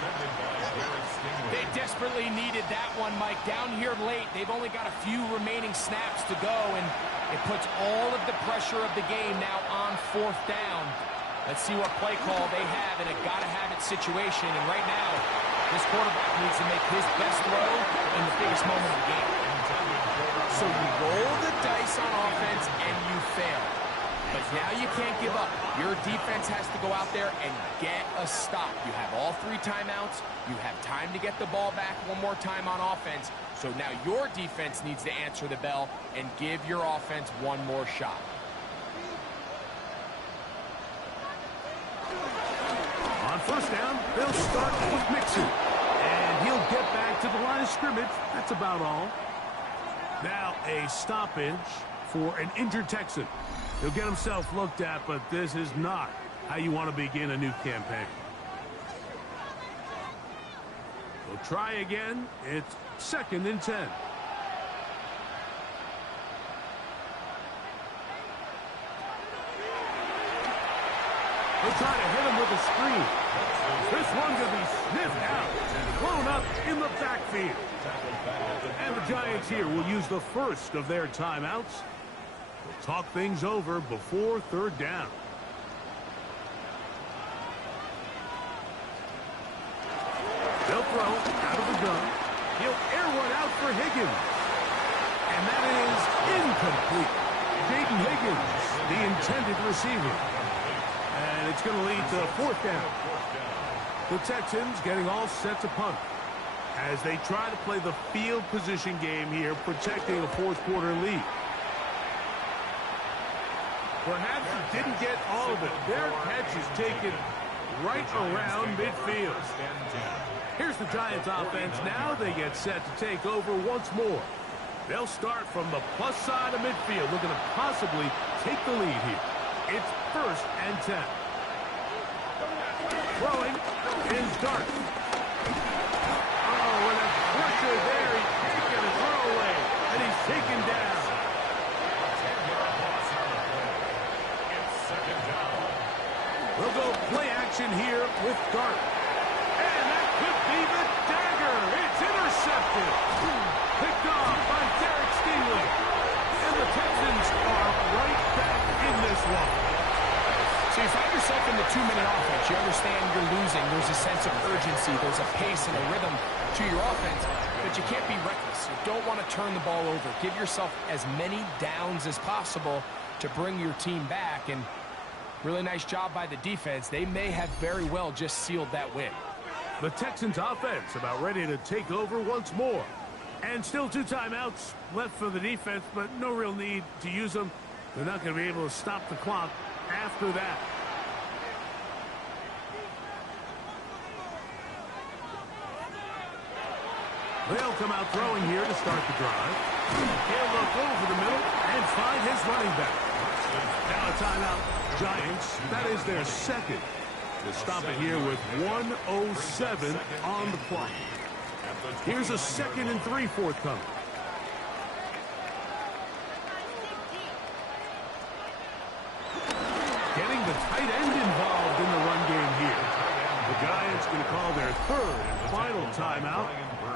They desperately needed that one, Mike. Down here late, they've only got a few remaining snaps to go, and it puts all of the pressure of the game now on 4th down. Let's see what play call they have in a gotta-have-it situation. And right now, this quarterback needs to make his best throw in the biggest moment of the game. So you roll the dice on offense, and you fail. But now you can't give up. Your defense has to go out there and get a stop. You have all 3 timeouts. You have time to get the ball back one more time on offense. So now your defense needs to answer the bell and give your offense one more shot. On 1st down, they'll start with Mixon. And he'll get back to the line of scrimmage. That's about all. Now a stoppage for an injured Texan. He'll get himself looked at, but this is not how you want to begin a new campaign. We'll try again. It's 2nd and 10. They'll try to hit him with a screen. This one going to be sniffed out and blown up in the backfield. And the Giants here will use the first of their timeouts. We'll talk things over before 3rd down. They'll throw out of the gun. He'll air one out for Higgins. And that is incomplete. Jaden Higgins, the intended receiver. And it's going to lead to 4th down. The Texans getting all set to punt as they try to play the field position game here, protecting a 4th quarter lead. Perhaps he didn't get all of it. Their catch is taken right around midfield. Here's the Giants offense. Now they get set to take over once more. They'll start from the plus side of midfield, looking to possibly take the lead here. It's 1st and 10. Throwing is Dart. Oh, and a pressure there. He can't get a throw away, and he's taken down. We'll go play action here with Dart. And that could be the dagger. It's intercepted. Picked off by Derek Stingley. And the Texans are right back in this one. So you find yourself in the 2-minute offense. You understand you're losing. There's a sense of urgency. There's a pace and a rhythm to your offense. But you can't be reckless. You don't want to turn the ball over. Give yourself as many downs as possible to bring your team back. And really nice job by the defense. They may have very well just sealed that win. The Texans offense about ready to take over once more. And still 2 timeouts left for the defense, but no real need to use them. They're not going to be able to stop the clock after that. They'll come out throwing here to start the drive. He'll look over the middle and find his running back. Now a timeout, Giants. That is their second. To stop it here with 1:07 on the clock. Here's a 2nd and 3 forthcoming. Getting the tight end involved in the run game here. The Giants going to call their 3rd and final timeout.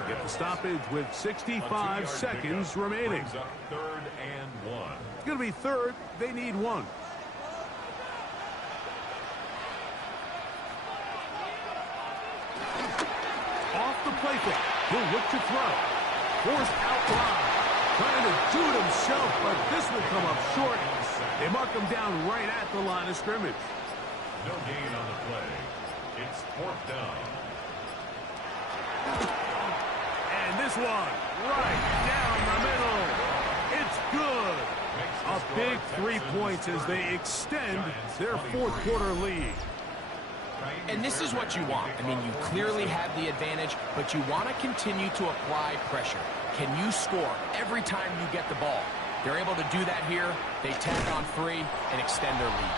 Get the stoppage with 65 seconds remaining. 3rd and 1. It's going to be 3rd. They need 1. Off the play fake. He'll look to throw. Forced out wide. Trying to do it himself, but this will come up short. They mark him down right at the line of scrimmage. No gain on the play. It's 4th down. And this one, right down the middle. It's good. A big 3 points as they extend their 4th quarter lead. And this is what you want. I mean, you clearly have the advantage, but you want to continue to apply pressure. Can you score every time you get the ball? They're able to do that here. They tack on 3 and extend their lead.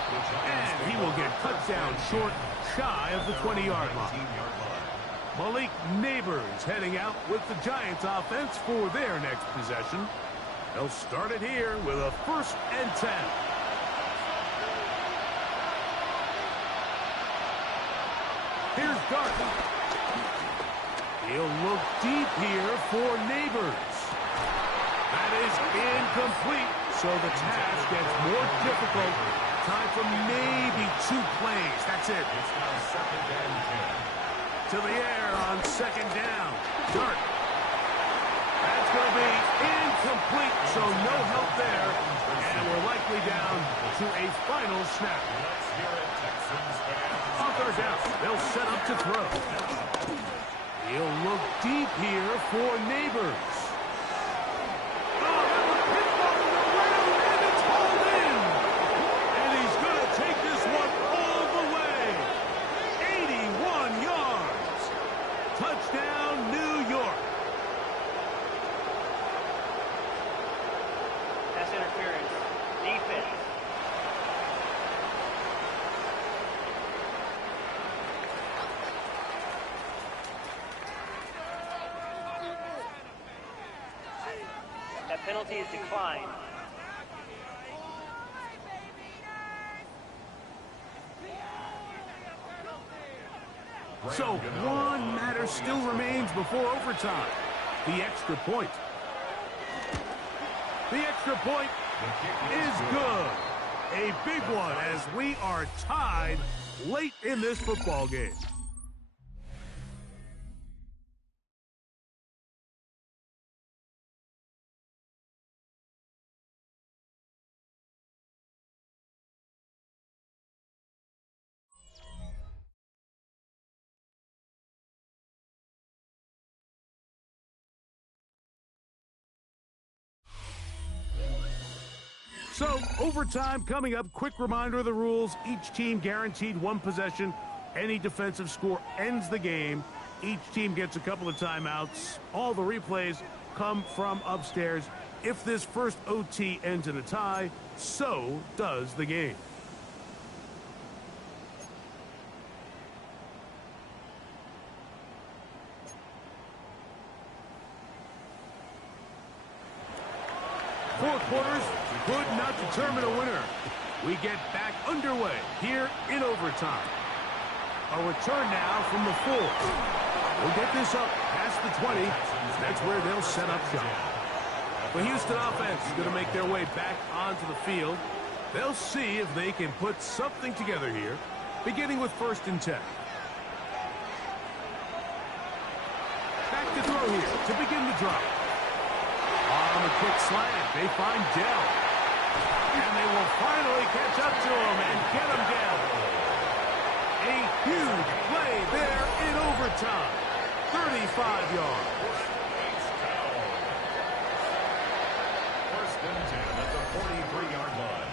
And he will get cut down short, shy of the 20-yard line. Malik Neighbors heading out with the Giants offense for their next possession. They'll start it here with a 1st and 10. Here's Dart. He'll look deep here for Neighbors. That is incomplete, so the task gets more difficult. Time for maybe 2 plays. That's it. It's now 2nd and 10. To the air on 2nd down. Dart. That's going to be incomplete, so no help there. And we're likely down to a final snap. Let's hear it, Texans fans. On 3rd down, they'll set up to throw. He'll look deep here for Neighbors. Oh, that was hit off the rail, and it's hauled in. And he's going to take this one all the way. 81 yards. Touchdown, New York. Pass interference. Defense. That penalty is declined. So one matter still remains before overtime. The extra point. The extra point is good. A big one as we are tied late in this football game. So, overtime coming up. Quick reminder of the rules. Each team guaranteed 1 possession. Any defensive score ends the game. Each team gets a couple of timeouts. All the replays come from upstairs. If this first OT ends in a tie, so does the game. Four quarters could not determine a winner. We get back underway here in overtime. A return now from the 4. We'll get this up past the 20. That's where they'll set up shop. The Houston offense is going to make their way back onto the field. They'll see if they can put something together here, beginning with 1st and 10. Back to throw here to begin the drive. On the quick slant, they find Dell. And they will finally catch up to him and get him down. A huge play there in overtime. 35 yards. 1st and 10 at the 43-yard line.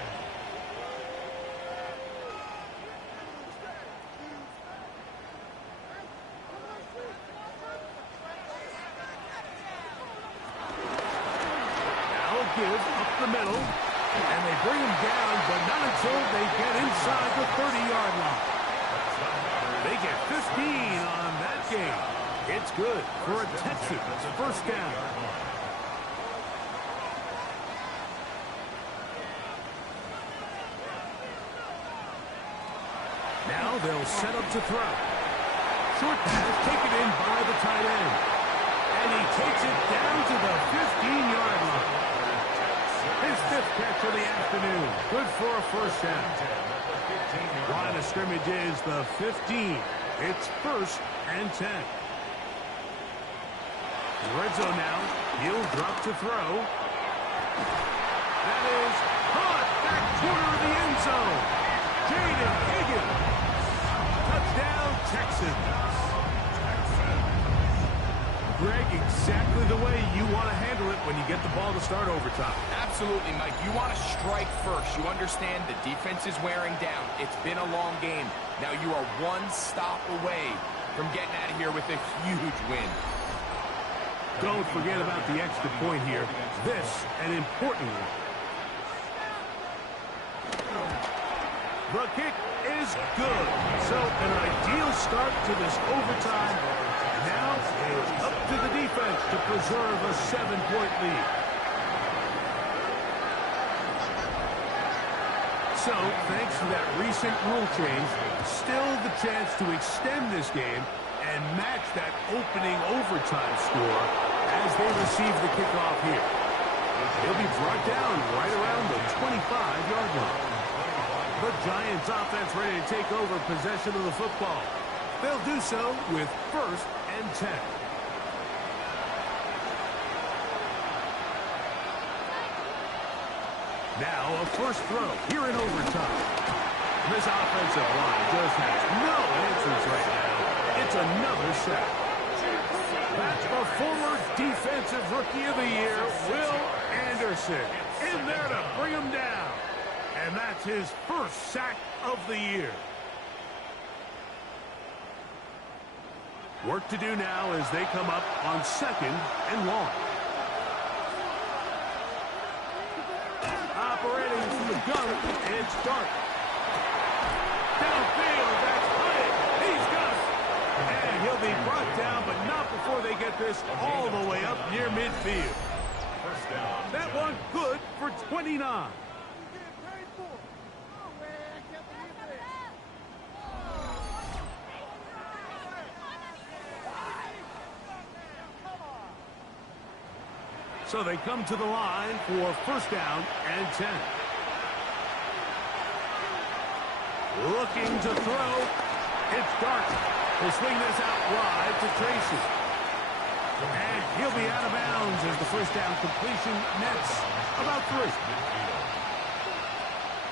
Now give up the middle. And they bring him down, but not in until they get inside the 30-yard line. They get 15 on that game. It's good for a Texans first down. Now they'll set up to throw. Short pass taken in by the tight end. And he takes it down to the 15-yard line. His fifth catch of the afternoon. Good for a first down. Line of scrimmage is the 15. It's first and 10. Red zone now. He'll drop to throw. That is caught back corner of the end zone. Jaden Higgins. Touchdown, Texans. Greg, exactly the way you want to handle it when you get the ball to start overtime. Absolutely, Mike. You want to strike first. You understand the defense is wearing down. It's been a long game. Now you are one stop away from getting out of here with a huge win. Don't forget about the extra point here. This, an important one. The kick is good. So an ideal start to this overtime. Now it's up to the defense to preserve a 7-point lead. So, thanks to that recent rule change, still the chance to extend this game and match that opening overtime score as they receive the kickoff here. He'll be brought down right around the 25-yard line. The Giants offense ready to take over possession of the football. They'll do so with first and 10. Now a first throw here in overtime. This offensive line just has no answers right now. It's another sack. That's the former defensive rookie of the year, Will Anderson, in there to bring him down. And that's his first sack of the year. Work to do now as they come up on second and long. Operating from the gun, it's Dark. Downfield, that's Hunt. He's got it. And he'll be brought down, but not before they get this all the way up near midfield. That one good for 29. So they come to the line for first down and 10. Looking to throw. It's Dark. He'll swing this out wide to Tracy. And he'll be out of bounds as the first down completion nets about 3.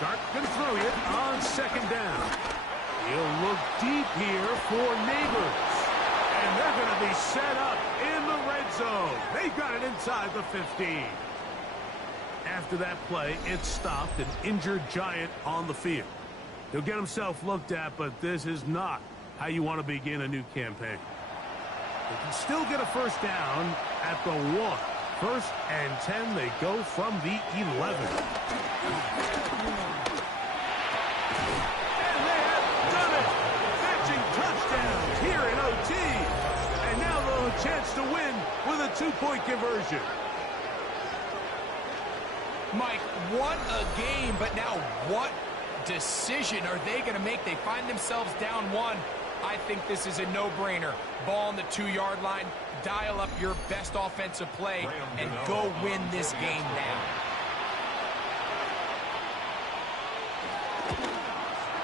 Dark going to throw it on second down. He'll look deep here for Neighbors. And they're going to be set up in the red zone. They've got it inside the 15. After that play, it stopped an injured Giant on the field. He'll get himself looked at, but this is not how you want to begin a new campaign. They can still get a first down at the 1. First and 10, they go from the 11. And they have done it! Matching touchdowns here in OT. And now they'll have a chance to win with a 2-point conversion. Mike, what a game, but now what decision are they going to make? They find themselves down 1. I think this is a no-brainer. Ball on the 2-yard line, dial up your best offensive play, and go win this game now.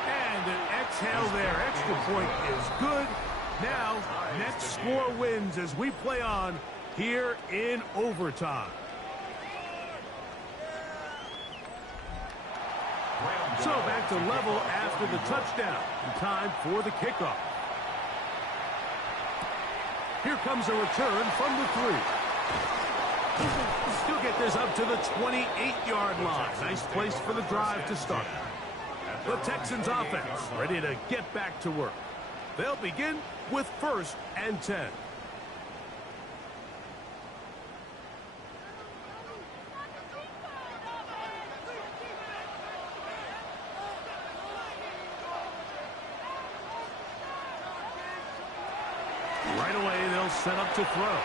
And an exhale there. Extra point is good. Now, next score wins as we play on here in overtime. So back to level after the touchdown. And time for the kickoff. Here comes a return from the 3. Still get this up to the 28-yard line. Nice place for the drive to start. The Texans offense ready to get back to work. They'll begin with first and 10. Right away, they'll set up to throw.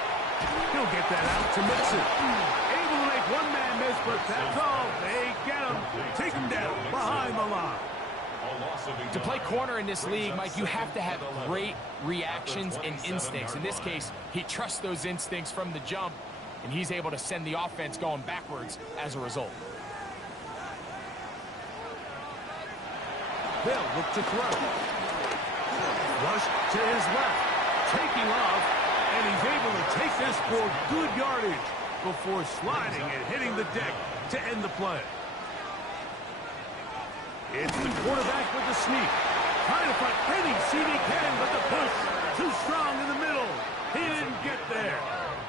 He'll get that out to Mixon. Able to make one man miss, but that's all. They get him. Take him down behind the line. To play corner in this league, Mike, you have to have great reactions and instincts. In this case, he trusts those instincts from the jump, and he's able to send the offense going backwards as a result. They'll look to throw. Rush to his left. Taking off, and he's able to take this for good yardage before sliding and hitting the deck to end the play. It's the quarterback with the sneak. Trying to find any seam he can, but the push too strong in the middle. He didn't get there.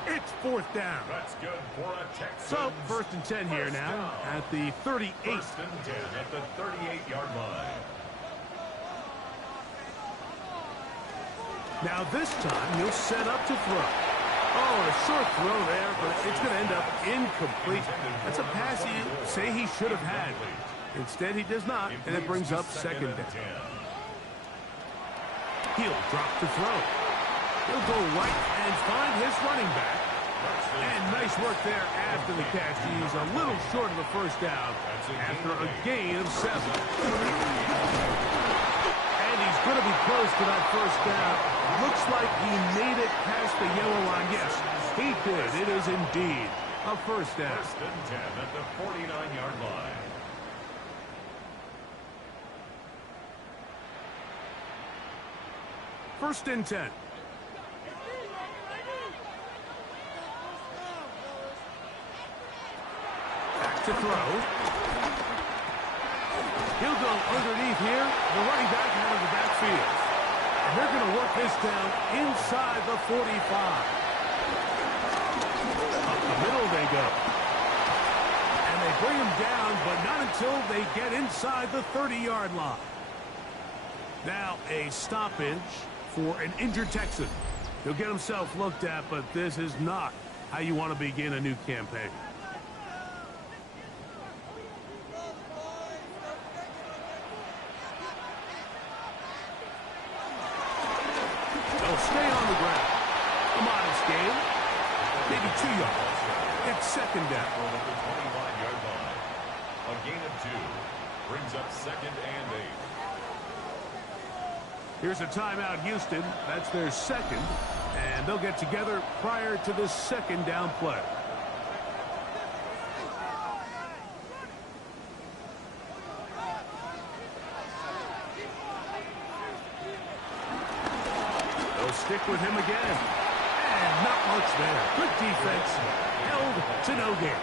It's fourth down. That's good for a Texans. So, first and 10 here now at the 38. First and 10 at the 38-yard line. Now this time, he'll set up to throw. Oh, a short throw there, but it's going to end up incomplete. That's a pass you say he should have had. Instead, he does not, and it brings up second down. He'll drop to throw. He'll go right and find his running back. And nice work there after the catch. He's a little short of the first down after a gain of 7. And he's going to be close to that first down. Looks like he made it past the yellow line. Yes, he did. It is indeed a first down. First and 10 at the 49-yard line. First and 10. Back to throw. He'll go underneath here. The running back out of the backfield. And they're going to work this down inside the 45. Up the middle they go. And they bring him down, but not until they get inside the 30-yard line. Now a stoppage for an injured Texan. He'll get himself looked at, but this is not how you want to begin a new campaign. They'll stay on the ground. A modest gain. Maybe 2 yards. It's second down. At the 25-yard line. A gain of 2 brings up second and 8. Here's a timeout, Houston. That's their second, and they'll get together prior to the second down play. They'll stick with him again. And not much there. Good defense. Held to no gain.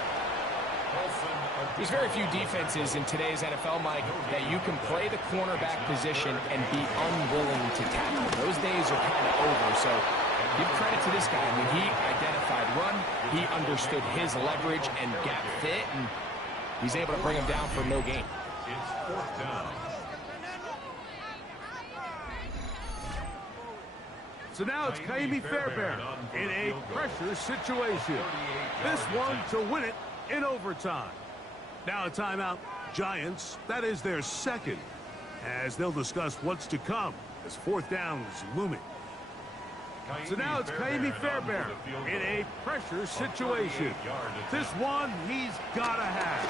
There's very few defenses in today's NFL, Mike, that you can play the cornerback position and be unwilling to tackle. Those days are kind of over, so give credit to this guy. I mean, he identified run, he understood his leverage and gap fit, and he's able to bring him down for no gain. It's fourth down. So now it's Kaimi Fairbairn in a pressure situation. This one to win it in overtime. Now a timeout, Giants. That is their second, as they'll discuss what's to come as fourth down is looming. So now it's Kaimi Fairbairn in a pressure situation. This one he's got to have.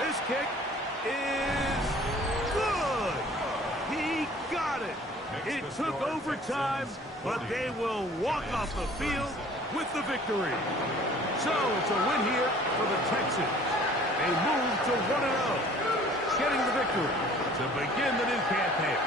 This kick is good. He got it. It took overtime, but they will walk off the field with the victory. So it's a win here for the Texans. They move to 1-0, getting the victory to begin the new campaign.